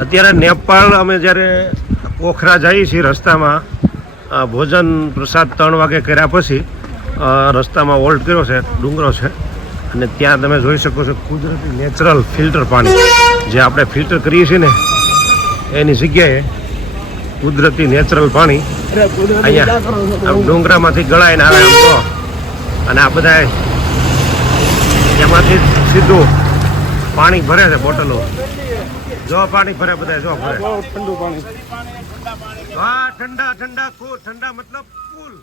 અત્યારે નેપાળ અમે જ્યારે પોખરા જઈએ છીએ રસ્તામાં ભોજન પ્રસાદ 3 વાગે કર્યા પછી રસ્તામાં હોલ્ટ કર્યો છે, ડુંગરો છે અને ત્યાં તમે જોઈ શકો છો કુદરતી નેચરલ ફિલ્ટર પાણી જે આપણે ફિલ્ટર કરીએ છીએ ને એની જગ્યાએ કુદરતી નેચરલ પાણી અહીંયા ડુંગરામાંથી ગળાઈને આવે એમ તો. અને આ બધા એમાંથી સીધું પાણી ભરે છે બોટલો. જો પાણી ભરે બધા, જો ભરે ઠંડુ પાણી. હા ઠંડા ઠંડા મતલબ કુલ.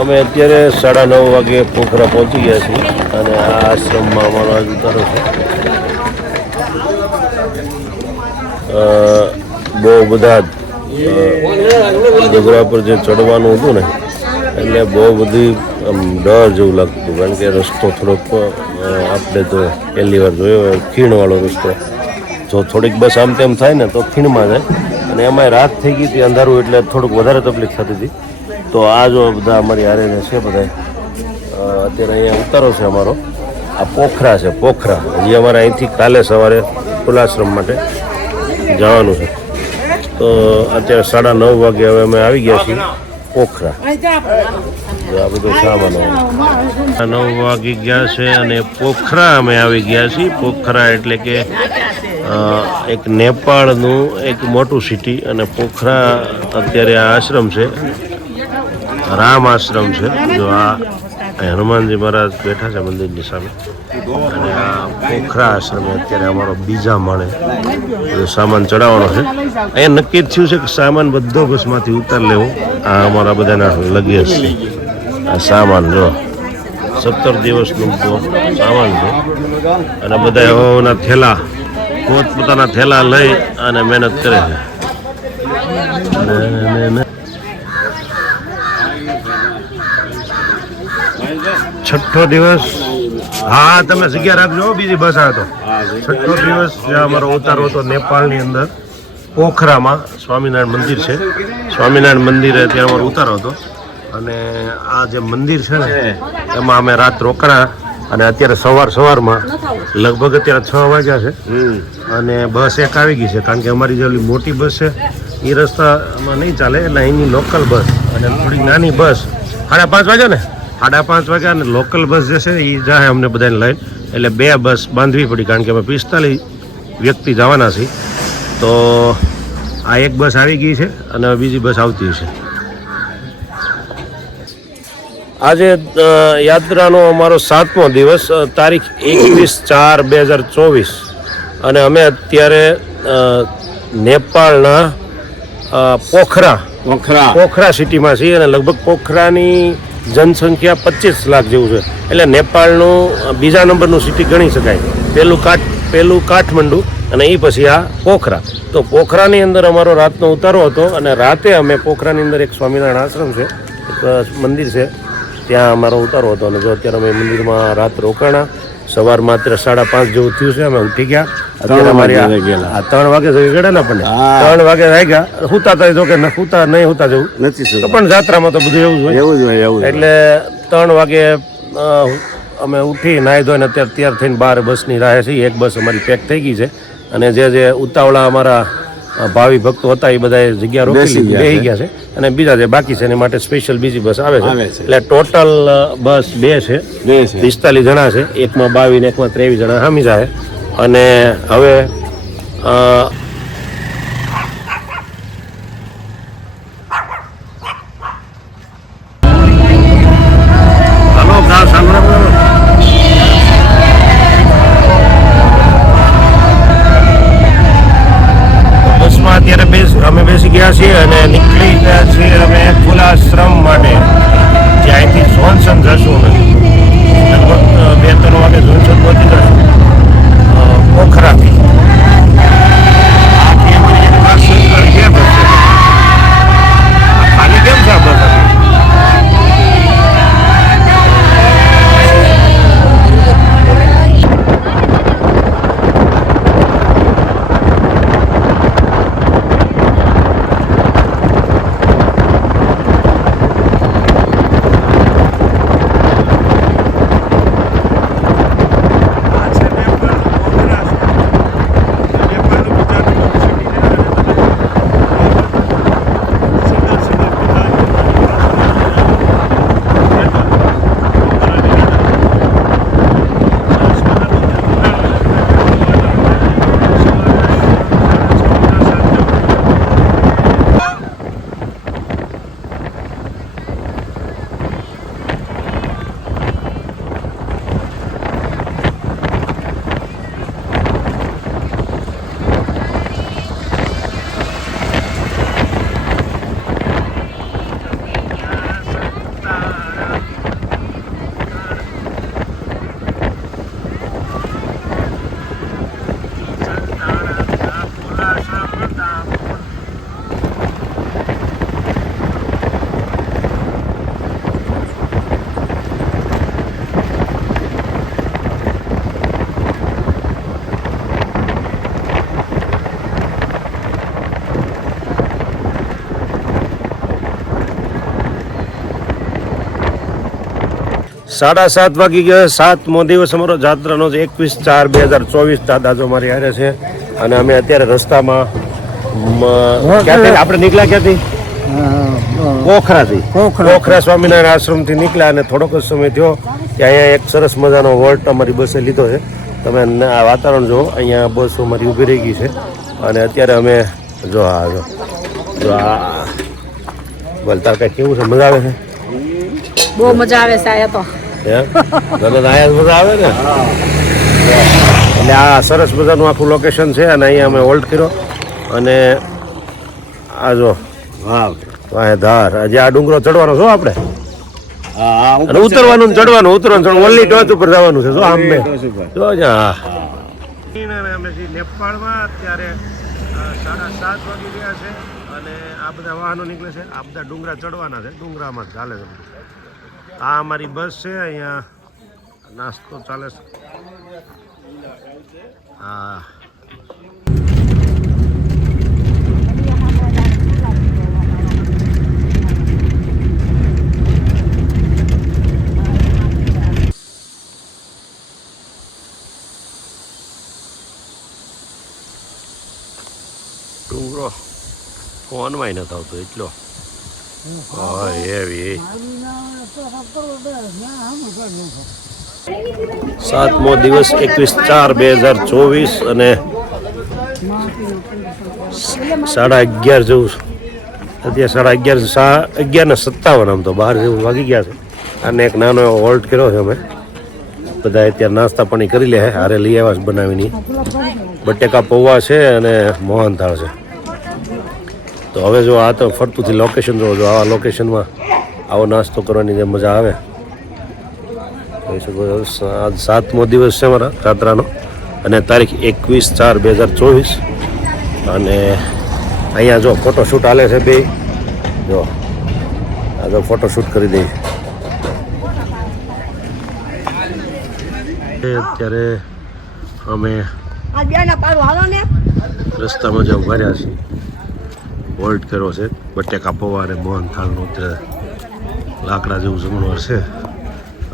અમે અત્યારે 9:30 વાગે પોખરા પહોંચી ગયા છીએ અને આ આશ્રમમાં અમારો આજ ઉતારો છે. બહુ બધા ડુંગરા પર જે ચડવાનું હતું ને એટલે બહુ બધી ડર જેવું લાગતું, કારણ કે રસ્તો થોડોક આપણે તો પહેલી વાર જોયો ખીણવાળો રસ્તો. જો થોડીક બસ આમ તેમ થાય ને તો ખીણમાં જાય અને એમાંય રાત થઈ ગઈ હતી, અંધારું, એટલે થોડુંક વધારે તકલીફ થતી હતી. તો આ જો બધા અમારી હારે છે બધા અત્યારે અહીંયા ઉતારો છે અમારો આ પોખરા છે, પોખરા. હજી અમારે અહીંથી કાલે સવારે ખુલાશ્રમ માટે જવાનું છે. તો અત્યારે 9:30 વાગે હવે અમે આવી ગયા છીએ પોખરા. આ બધો સામાન 9 વાગી ગયા છે અને પોખરા અમે આવી ગયા છીએ. પોખરા એટલે કે એક નેપાળનું એક મોટું સિટી, અને પોખરા અત્યારે આ આશ્રમ છે, રામ આશ્રમ છે. જો આ હનુમાનજી મહારાજ બેઠા છે મંદિરની સામે, અને આ પોખરા આશ્રમે અત્યારે અમારો બીજા માળે બધો સામાન ચડાવવાનો છે. અહીંયા નક્કી જ થયું છે કે સામાન બધો બસમાંથી ઉતાર લેવો. આ અમારા બધાના લગેજ છે. આ સામાન જો 17 દિવસનું સામાન છે, અને બધા એવાના થેલા પોતપોતાના થેલા લઈ અને મહેનત કરે છે. છઠ્ઠો દિવસ. હા, તમે જગ્યા રાખજો, બીજી બસ આવે તો. છઠ્ઠો દિવસ જ્યાં અમારો ઉતારો હતો નેપાળની અંદર પોખરામાં સ્વામિનારાયણ મંદિર છે. સ્વામિનારાયણ મંદિરે ત્યાં અમારો ઉતારો હતો, અને આ જે મંદિર છે ને એમાં અમે રાત રોકાણા. અને અત્યારે સવારમાં લગભગ અત્યારે 6 વાગ્યા છે, અને બસ એક આવી ગઈ છે. કારણ કે અમારી જે ઓલી મોટી બસ છે એ રસ્તામાં નહીં ચાલે, એટલે અહીંની લોકલ બસ અને થોડી નાની બસ 5:30 વાગ્યા ને 5:30 વાગ્યા, અને લોકલ બસ જે છે એ જાય અમને બધાને લઈને. એટલે 2 બસ બાંધવી પડી, કારણ કે અમે 45 વ્યક્તિ જવાના છીએ. તો આ એક બસ આવી ગઈ છે અને બીજી બસ આવતી છે. આજે યાત્રાનો અમારો 7મો દિવસ, તારીખ 21/4/2024, અને અમે અત્યારે નેપાળના પોખરા સિટીમાં છીએ. અને લગભગ પોખરાની જનસંખ્યા 25 લાખ જેવું છે. એટલે નેપાળનું બીજા નંબરનું સિટી ગણી શકાય. પહેલું કાઠમંડુ, અને એ પછી આ પોખરા. તો પોખરાની અંદર અમારો રાતનો ઉતારો હતો, અને રાતે અમે પોખરાની અંદર એક સ્વામિનારાયણ આશ્રમ છે, એક મંદિર છે, ત્યાં અમારો ઉતારો હતો. અને જો અત્યારે અમે મંદિરમાં રાત રોકાણા. સવારમાં અત્યારે 5:30 જેવું થયું છે, અમે ઉઠી ગયા. અત્યારે અમારી 3 વાગે જઈ ગયા ને, આપણને 3 વાગે આવી ગયા. હુતા તો જો કે હુતા નહીં હુતા જવું નથી, તો પણ જાત્રામાં તો બધું એવું જ હોય. એટલે 3 વાગે અમે ઉઠી નાહી ધોઈને અત્યારે તૈયાર થઈને બહાર બસની રાહે છીએ. એક બસ અમારી પેક થઈ ગઈ છે, અને જે ઉતાવળા અમારા ભાવિ ભક્તો હતા એ બધા જગ્યા રોકી બેસી ગયા છે, અને બીજા જે બાકી છે એની માટે સ્પેશિયલ બીજી બસ આવે છે. એટલે ટોટલ બસ 2 છે, 45 જણા છે. એકમાં 22 ને એકમાં 23 જણા હામી જાય. અને હવે અમે બેસી ગયા છીએ અને નીકળી ગયા છીએ અમે ખુલાશ્રમ માટે, જે અહીંથી જોન્સન જશું. લગભગ 2-3 વાગે જોન્સન પહોંચી જશું પોખરાથી. ખાલી કેમ છે આ બસ? 7:30 વાગી ગયા. 7મો દિવસ અમારો જાત્રાનો છે. 21/4/2024 દાદા જો મારી હારે છે. અને અમે અત્યારે રસ્તામાં ક્યાંથી આપણે નીકળ્યા? ક્યાંથી? પોખરાથી. પોખરા સ્વામિનારાયણ આશ્રમથી નીકળ્યા અને થોડોક જ સમય થયો કે અહીંયા એક સરસ મજાનો વોલ્ટ અમારી બસે લીધો છે. તમે આ વાતાવરણ જુઓ, અહીંયા બસ અમારી ઊભી રહી ગઈ છે. અને અત્યારે અમે જો આ બોલતા કંઈ કેવું છે? મજા આવે છે? બહુ મજા આવે છે આયા તો. દાદા આયા મજા આવે ને. એટલે આ સરસ મજાનું આખું લોકેશન છે અને અહીંયા અમે હોલ્ટ કર્યો. અને આ જો ધાર હજી આ ડુંગરો ચડવાનો છો આપણે. અને ઉતરવાનું ને ચડવાનું ઓનલી ટોચ ઉપર જવાનું છે. જો આમ અમે નેપાળમાં અત્યારે 7:30 વાગી ગયા છે અને આ બધા વાહનો નીકળે છે. આ બધા ડુંગરા ચડવાના છે. ડુંગરામાં ચાલે છે. આ અમારી બસ છે. અહીંયા નાસ્તો ચાલે છે. હા, ડુંગરો ફોનમાં નથી આવતો એટલો. એવી 7મો દિવસ 21/4/2024 અને 11:30 જેવું અત્યારે 11:57 આમ તો 12 જેવું વાગી ગયા છે. અને એક નાનો એવો હોલ્ટ કર્યો છે. અમે બધા અત્યારે નાસ્તા પાણી કરી લે. હારે લઈ આવ્યા છે બનાવીને. બટેકા પૌવા છે અને મોહનથાળ છે. તો હવે જો આ તો ફરતુંથી લોકેશન જો આવા લોકેશનમાં આવો નાસ્તો કરવાની જે મજા આવે કહી શકો. આજ 7મો દિવસ છે મારા જાત્રાનો અને તારીખ 21/4/2024. અને અહીંયા જો ફોટોશૂટ હાલે છે. બે જો આ તો ફોટોશૂટ કરી દઈએ. અત્યારે અમે રસ્તામાં જે ઉભા રહ્યા છીએ. હોલ્ટ કર્યો છે. બટેકા પૌવા અને મોહનથાળનું અત્યારે લાકડા જેવું જમણવાર છે.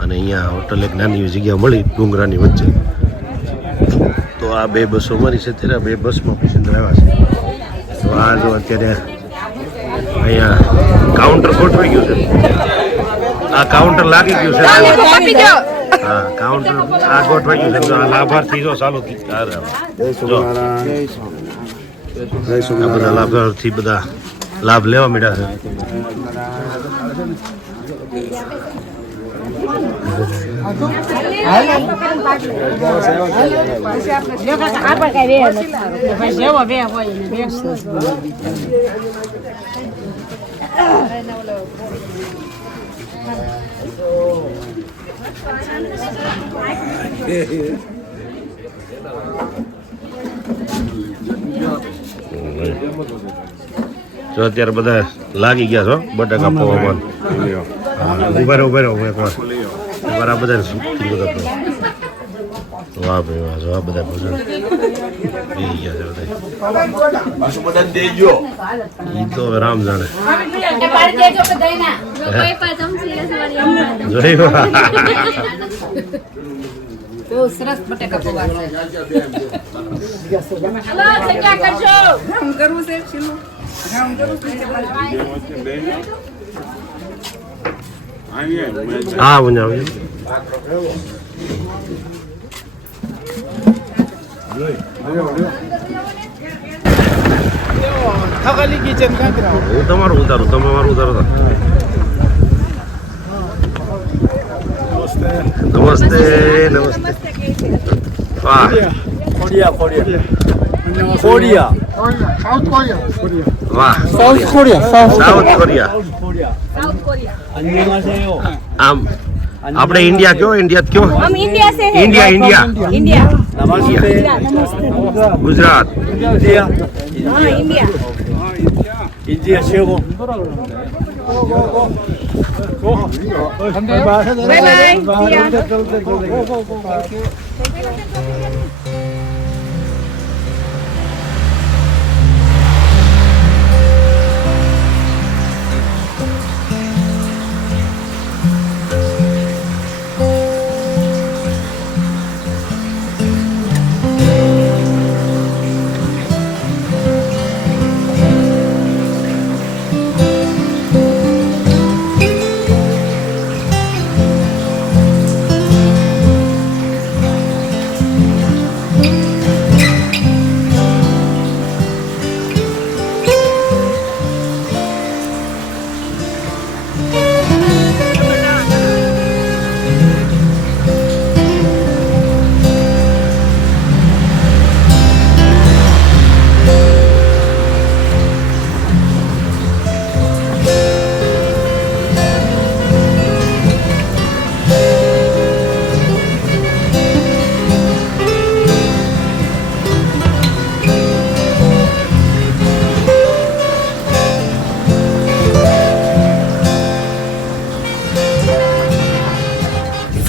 અને અહીંયા હોટલ એક નાની જગ્યા મળી ડુંગરાની વચ્ચે. તો આ બે બસો મારી છે. ત્યારે બે બસમાં પેસેન્જર આવ્યા છે. તો આ જો અત્યારે અહીંયા કાઉન્ટર ગોઠવાઈ ગયું છે. આ કાઉન્ટર લાગી ગયું છે. હા, કાઉન્ટર આ ગોઠવાઈ ગયું છે. આ લાભાર્થી જો ચાલુ જો આ બધા લાભાર્થી બધા લાભ લેવા માંડ્યા છે. જો અત્યારે બધા લાગી ગયા છો બટાકા પૌવામાં. ઉભા રહો એકવાર આ બધા વાહ ભાઈ વાહ. જો આ બધા ભોજન પી ગયા છે બધા. ઈ તો હવે રામ જાણે. બહુ સરસ બટેકા પૌવા છે. હા બન્યા હું તમારું ઉતારું. તમે મારું ઉતારો. નમસ્તે. વાહ. વાહ. South Korea. આમ આપણે ઇન્ડિયા કયો? ઇન્ડિયા કયો? ઇન્ડિયા ગુજરાત. 인디아 최고.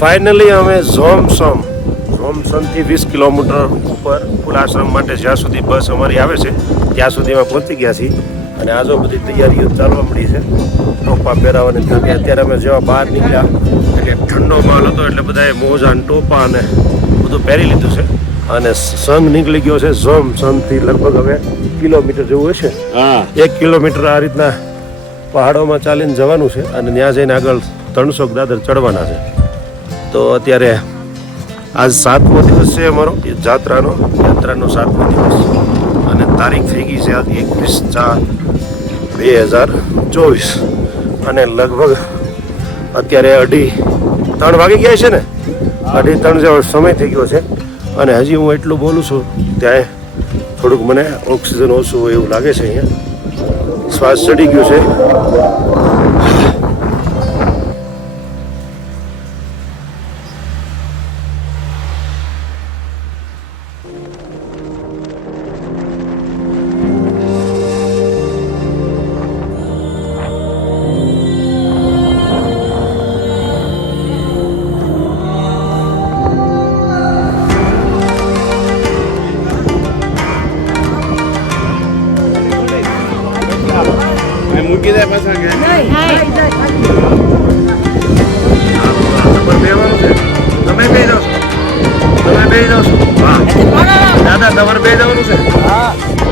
ફાઇનલી અમે ઝોમસમથી 20 કિલોમીટર ઉપર ફૂલ આશ્રમ માટે જ્યાં સુધી બસ અમારી આવે છે ત્યાં સુધીમાં પહોંચી ગયા છીએ અને આજો બધી તૈયારીઓ ચાલવા મળી છે ટોપા પહેરાવાની કારણ કે અત્યારે અમે જેવા બહાર નીકળ્યા એટલે ઠંડો માહોલ હતો એટલે બધાએ મોજા અને ટોપા અને બધું પહેરી લીધું છે અને સંઘ નીકળી ગયો છે ઝોમસમથી લગભગ હવે કિલોમીટર જેવું હશે 1 કિલોમીટર આ રીતના પહાડોમાં ચાલીને જવાનું છે અને ત્યાં જઈને આગળ 300 દાદર ચડવાના છે તો અત્યારે આજ 7મો દિવસ છે અમારો યાત્રાનો 7મો દિવસ અને તારીખ થઈ ગઈ છે આજ 21/4/2024 અને લગભગ અત્યારે 2:30 વાગી ગયા છે ને 2:30 જેવો સમય થઈ ગયો છે અને હજી હું એટલું બોલું છું ત્યાં થોડુંક મને ઓક્સિજન ઓછું હોય એવું લાગે છે અહીંયા શ્વાસ ચડી ગયો છે મૂકી દે પાછા કે તમે બે જાઓ છો હા દાદા તમારે બે જવાનું છે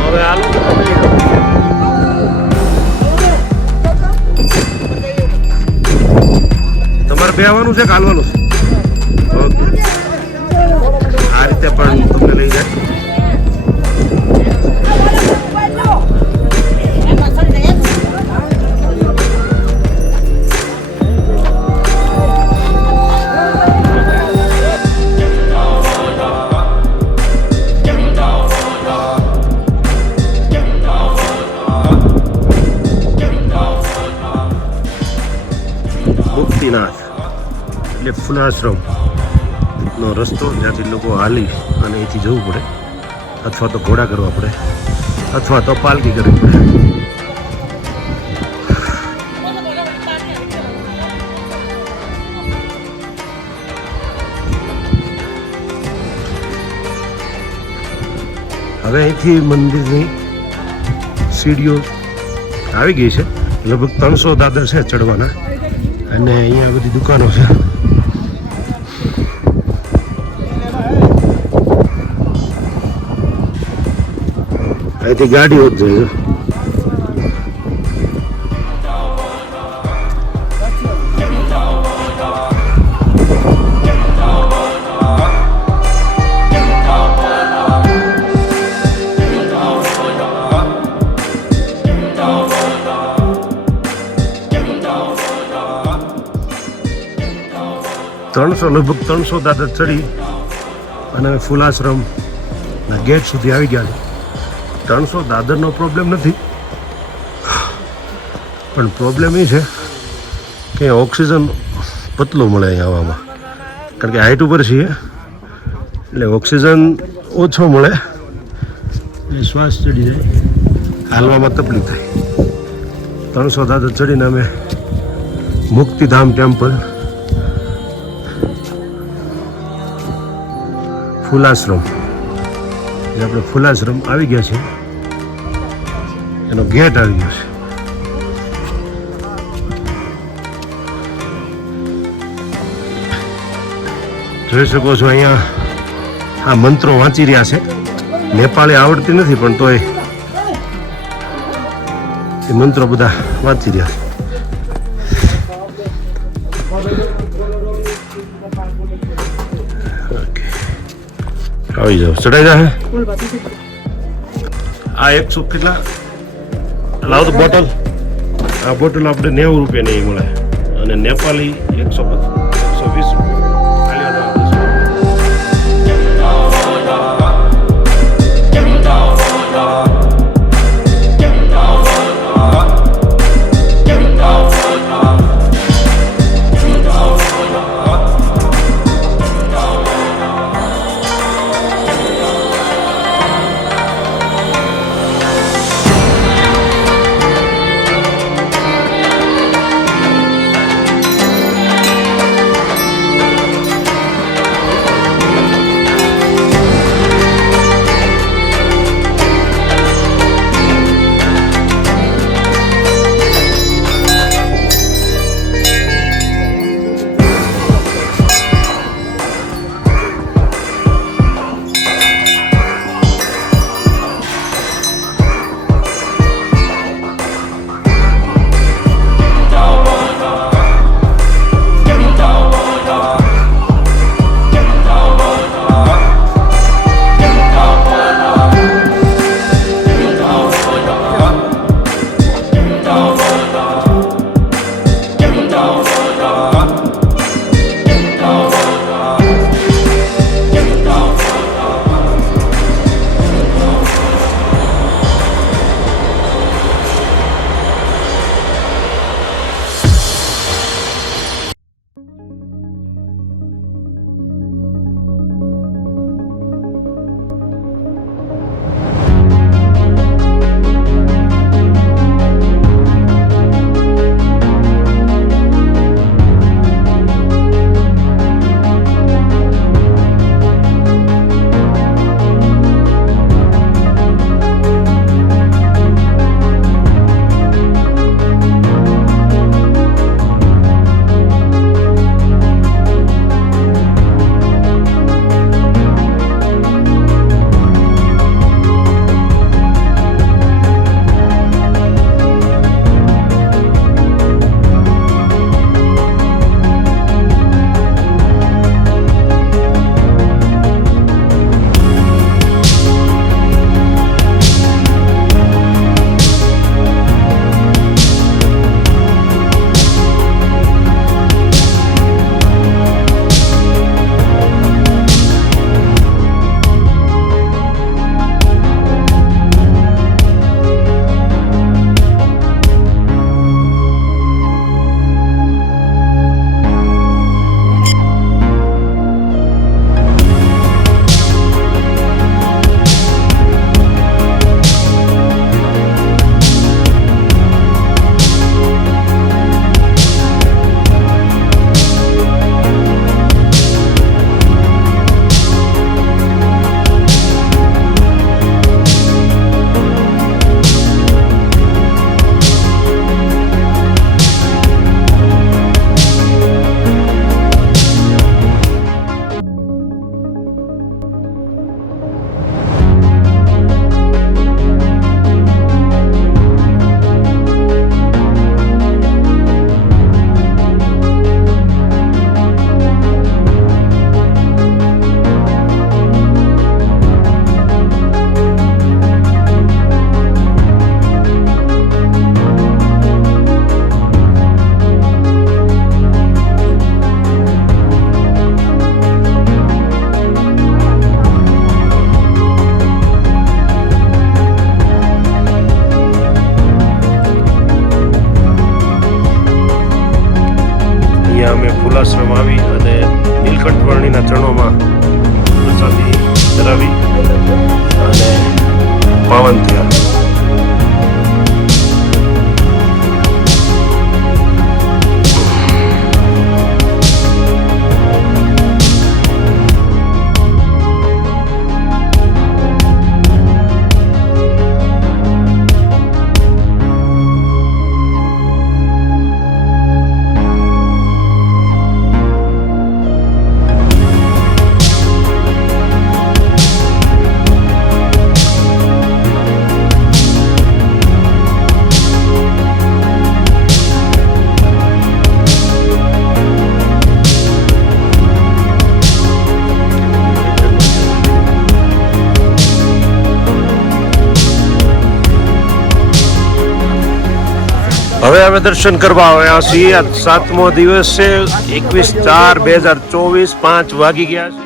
હવે હાલો તમારે બે આવવાનું છે કે હાલવાનું છે ઓકે આ રીતે પણ તમને લઈ જાય મુક્તિનાથ એટલે ફૂલાશ્રમનો રસ્તો જ્યાંથી લોકો હાલી અને અહીંથી જવું પડે અથવા તો ઘોડા કરવા પડે અથવા તો પાલકી કરવી પડે હવે અહીંથી મંદિરની સીડીઓ આવી ગઈ છે લગભગ 300 દાદર છે ચડવાના અને અહીંયા બધી દુકાનો છે અહીંથી ગાડીઓ જ જાય છે લગભગ 300 દાદર ચડી અને ફૂલાશ્રમના ગેટ સુધી આવી ગયા છે 300 દાદરનો પ્રોબ્લેમ નથી પણ પ્રોબ્લેમ એ છે કે ઓક્સિજન પતલો મળે અહીં આવવામાં કારણ કે હાઈટ ઉપર છીએ એટલે ઓક્સિજન ઓછો મળે એટલે શ્વાસ ચડી જાય હાલવામાં તકલીફ થાય 300 દાદર ચડીને અમે મુક્તિધામ ટેમ્પલ ફૂલાશ્રમ એટલે આપણે ફૂલાશ્રમ આવી ગયા છે એનો ગેટ આવી ગયો છે જોઈ શકો છો અહીંયા આ મંત્રો વાંચી રહ્યા છે નેપાળી આવડતી નથી પણ તોય એ મંત્રો બધા વાંચી રહ્યા છે આવી જાઓ ચડાઈ જાય આ 100 કેટલા લાવો તો બોટલ આ બોટલ આપણે 90 રૂપિયાની મળે અને નેપાળી 120 પાવન થયા. હવે અમે દર્શન કરવા આવ્યા છીએ. આ 7મો દિવસ છે. 21/4/2024 5 વાગી ગયા છે.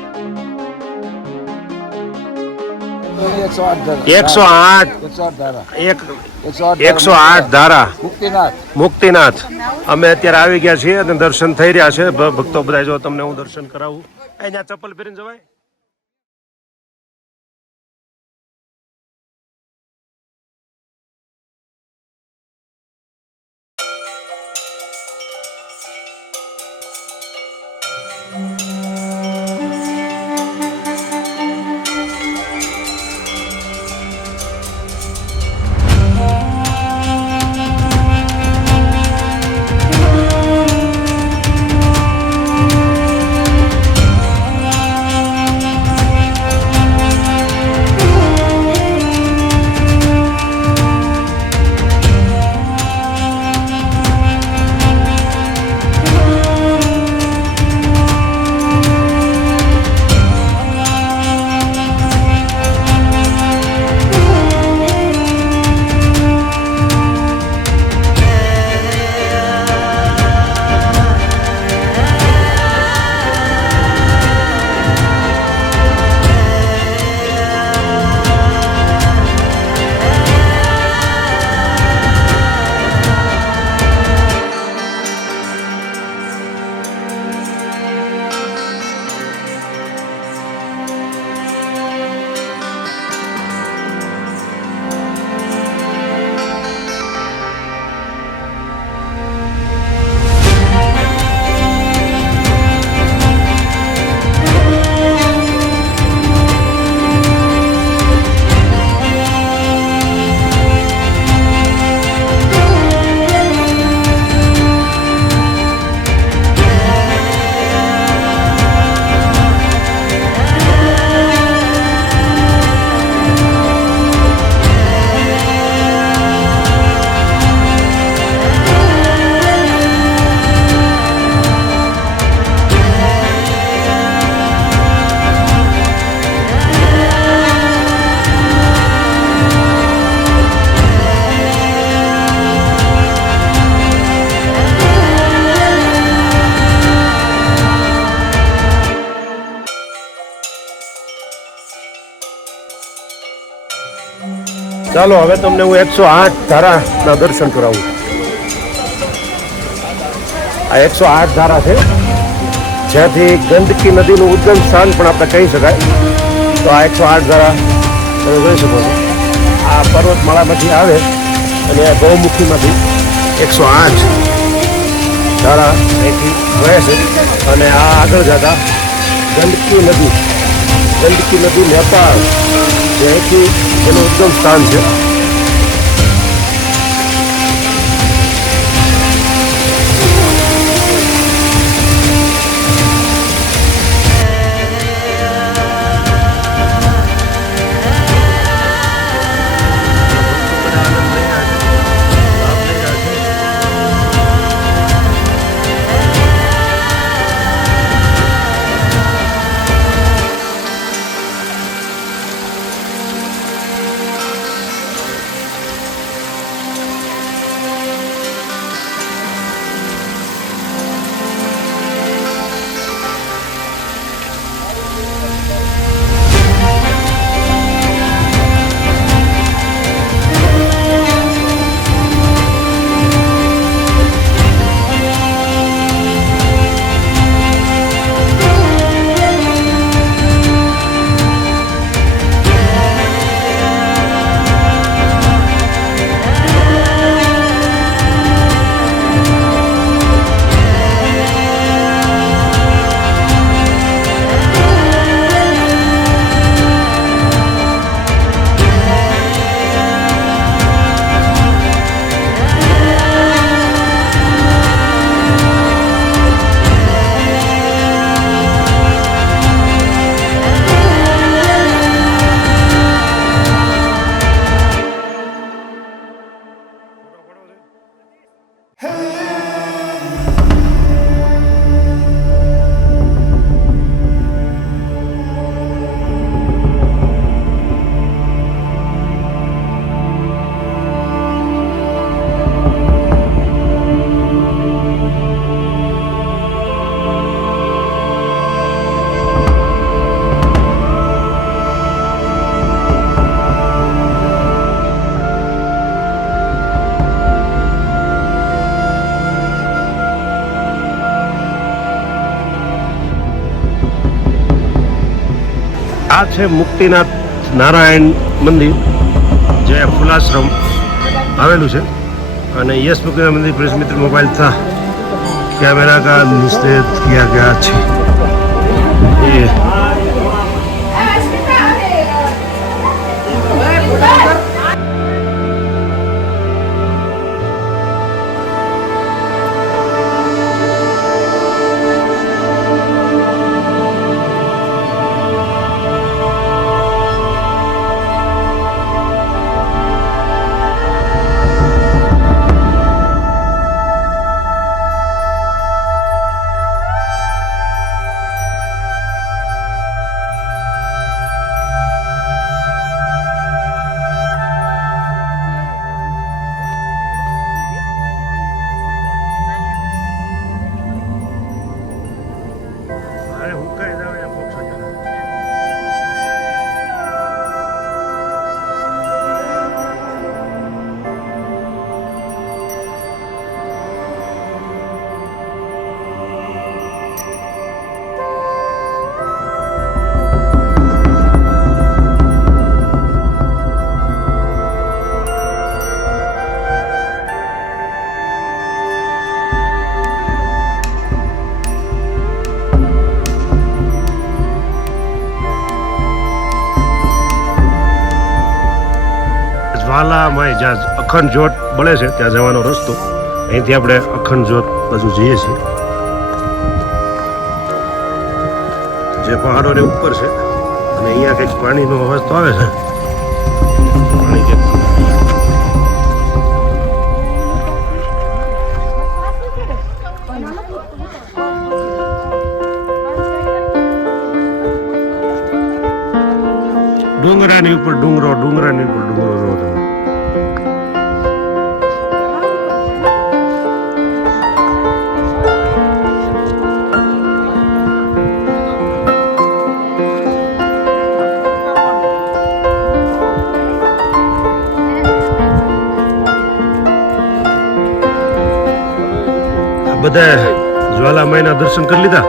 108 ધારા મુક્તિનાથ અમે અત્યારે આવી ગયા છીએ અને દર્શન થઈ રહ્યા છે. ભક્તો બધા જો તમને હું દર્શન કરાવું. અહીંયા ચપ્પલ પહેરીને જવાય? ચાલો હવે તમને હું 108 ધારાના દર્શન કરાવું. આ 108 ધારા છે, જ્યાંથી ગંદકી નદીનું ઉદ્ગમ સ્થાન પણ આપણે કહી શકાય. તો આ 108 ધારા તમે જોઈ શકો છો. આ પર્વતમાળામાંથી આવે અને આ ગૌમુખીમાંથી 108 ધારા અહીંથી વહે છે. અને આ આગળ જતા ગંદકી નદી નેપાળ જે અહીંથી એનું ઉદ્ગમ સ્થાન છે. આ છે મુક્તિનાથ નારાયણ મંદિર જે ફુલાશ્રમ આવેલું છે અને યસ મુક્તિનાથ મંदिर प्रेस मित्र मोबाइल था कैमरा का निषेध किया गया है ये જ્વાલામય જ્યાં અખંડ જ્યોત બળે છે ત્યાં જવાનો રસ્તો અહીંથી આપણે અખંડ જ્યોત બાજુ જઈએ છીએ જે પહાડોને ઉપર છે અને અહીંયા કંઈક પાણીનો અવાજ તો આવે છે પાણી કંઈક ડુંગરાની ઉપર ડુંગરો ડુંગરાની ઉપર ડુંગરો જો તમે બધા જ્વાલામયના દર્શન કરી લીધા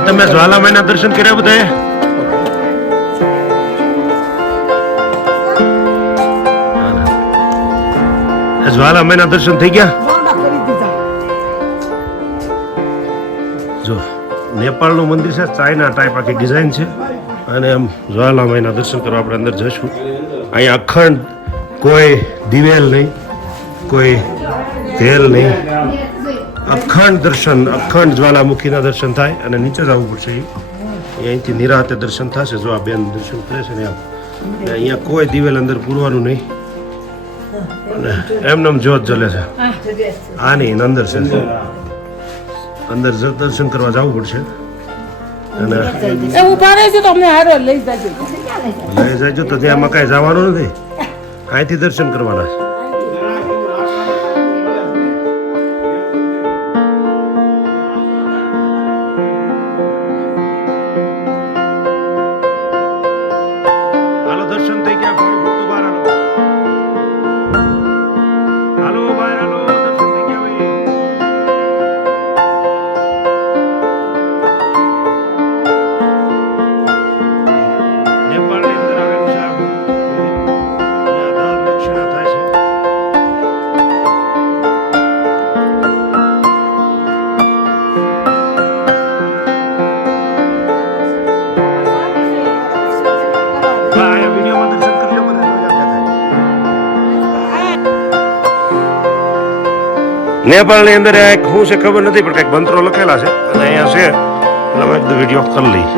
તમે જ્વાલામયના દર્શન કર્યા બધાએ જ્વાલામયના દર્શન થઈ ગયા જો નેપાળનું મંદિર છે ચાઇના ટાઈપ આખી ડિઝાઇન છે અને આમ જ્વાલામયના દર્શન કરવા આપણે અંદર જઈશું અહીંયા અખંડ કોઈ દિવેલ નહીં કોઈ તેલ નહીં અખંડ દર્શન અખંડ જ્વાલામુખીના દર્શન થાય અને નીચે જવું પડશે અહીંથી નિરાતે દર્શન થશે જો આ બેન દર્શન કરે છે ને એમ અહીંયા કોઈ દિવેલ અંદર પૂરવાનું નહીં અને એમનેમ જ્યોત જલે છે આ નહીં અંદર છે અંદર દર્શન કરવા જવું પડશે અને લઈ જાજો તો ત્યાંમાં કાંઈ જવાનું નથી અહીંથી દર્શન કરવાના છે નેપાળની અંદર એક શું છે ખબર નથી પણ કંઈક મંત્રો લખેલા છે અને અહીંયા છે એટલે અમે એકદમ વિડીયો કરી લઈ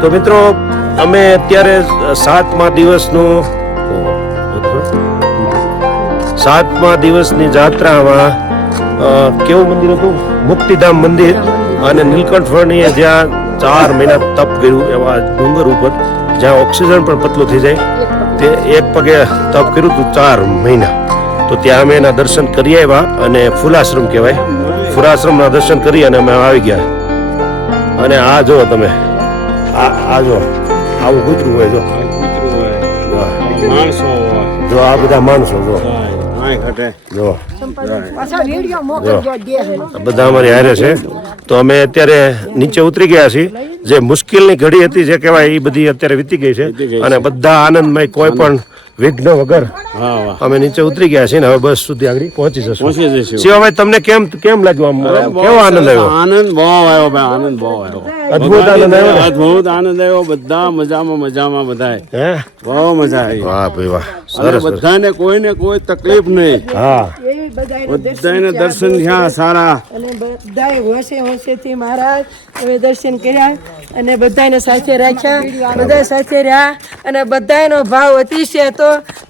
તો મિત્રો અમે અત્યારે 7મા દિવસની જાત્રામાં કેવું મંદિર હતું મુક્તિધામ મંદિર અને નીલકંઠ વર્ણીએ જ્યાં 4 મહિના તપ કર્યું એવા ડુંગર ઉપર જ્યાં ઓક્સિજન પણ પતલું થઈ જાય તે એક પગે તપ કર્યું હતું 4 મહિના તો ત્યાં અમે એના દર્શન કરી આવ્યા અને ફુલાશ્રમ કહેવાય ફુલાશ્રમના દર્શન કરી અને અમે આવી ગયા અને આ જો તમે આ જો આવું કૂતરું હોય જો માણસો જો આ બધા માણસો જો કાંઈ ઘટે જો બધા અમારી હારે છે. તો અમે અત્યારે નીચે ઉતરી ગયા છીએ. જે મુશ્કેલની ઘડી હતી જે કહેવાય એ બધી અત્યારે વીતી ગઈ છે અને બધા આનંદમય કોઈ પણ વિઘ્ન વગર અમે નીચે ઉતરી ગયા છીએ ને હવે બસ સુધી આગળ પહોંચી જશું. શિવાભાઈ તમને કેમ લાગ્યું? આમ કેવો આનંદ આવ્યો? આનંદ બહુ આવ્યો ભાઈ, આનંદ બહુ આવ્યો, અદ્ભુત આનંદ આવ્યો ને? અદ્ભુત આનંદ આવ્યો. બધા મજામાં બધા હે બહુ મજા આવી. વાહ ભાઈ વાહ, અને સરસ. બધાને કોઈને કોઈ તકલીફ નહીં. હા બધાને દર્શન થયા સારા. અને બધાય હોશેથી મહારાજ હવે દર્શન કર્યા અને બધાને સાથે રાખ્યા, બધા સાથે રહ્યા અને બધાનો ભાવ અતિશય હતો.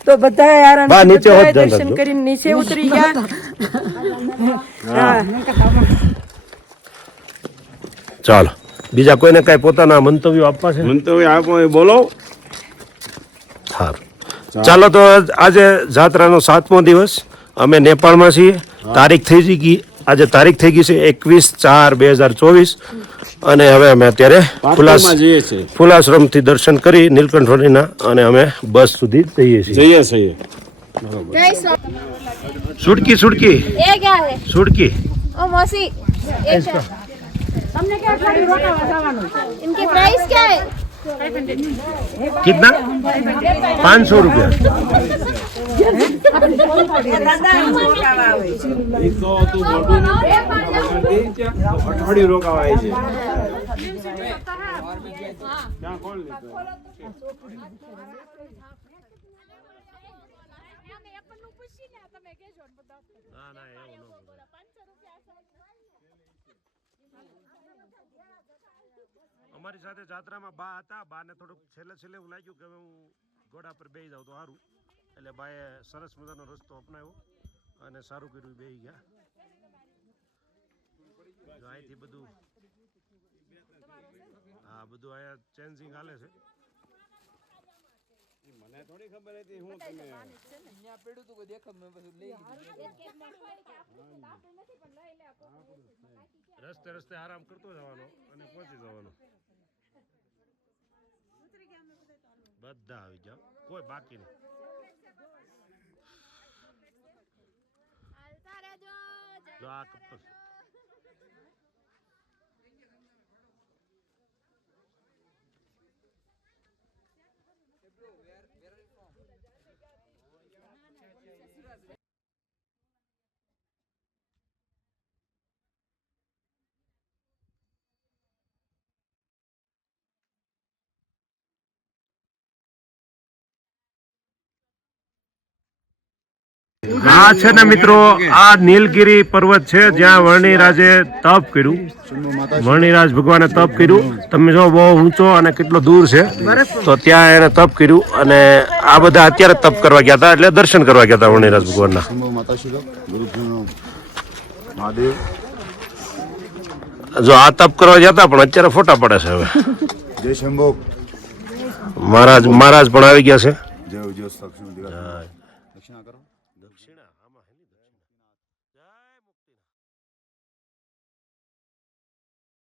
તો બધા આરામ નીચે હોત ધ્યાન દર્શન રાખજો. કરીને નીચે ઉતરી ગયા. ચાલો બીજા કોઈને કઈ પોતાના મંતવ્યો આપવા છે? મંતવ્ય આપો એ બોલો. સારું ચાલો તો આજે જાત્રાનો 7મો દિવસ. અમે નેપાળમાં છીએ. તારીખ થઈ ગઈ આજે તારીખ થઈ ગઈ છે 21/4/2024 અને હવે અમે અત્યારે પાટણમાં જઈએ છીએ. ફુલાશ્રમથી દર્શન કરી નીલકંઠ રોડીના અને અમે બસ સુધી જઈએ છીએ. સુડકી ये क्या है સુડકી ओ मौसी ये क्या हमने क्या खाली रोका बतावानो इनकी प्राइस क्या है कितना 500 रुपया. અઠવાડિયું રોકાવાય છે. અમારી સાથે જાત્રામાં બા હતા. બાને થોડુંક છેલ્લે એવું લાગ્યું કે હું ઘોડા પર બેસી જાઉં તો સારું, એટલે બાએ સરસ મજાનો રસ્તો અપનાવ્યો અને સારું કર્યું, બેસી ગયા. અહીંથી બધું હા બધું અહીંયા ચેન્જિંગ હાલે છે. મને થોડી ખબર હતી હું તમે રસ્તે આરામ કરતો જવાનો અને પહોંચી જવાનો. બધા આવી જાવ, કોઈ બાકી નહીં. જો આ કપલ આ છે ને મિત્રો, આ નીલગિરી પર્વત છે જ્યાં વર્ણિરાજે તપ કર્યું. વર્ણિરાજ ભગવાને તપ કર્યું. તમે જો બહુ ઊંચો અને કેટલો દૂર છે, તો ત્યાં એને તપ કર્યું અને આ બધા અત્યારે તપ કરવા ગયા હતા, એટલે દર્શન કરવા ગયા હતા વર્ણિરાજ ભગવાનના. જો આ તપ કરવા ગયા હતા પણ અત્યારે ફોટા પડે છે. હવે जय शंभो મહારાજ પણ આવી ગયા છે. जय दक्षिणा करो દક્ષિણા આમાં હેની દક્ષિણા. જય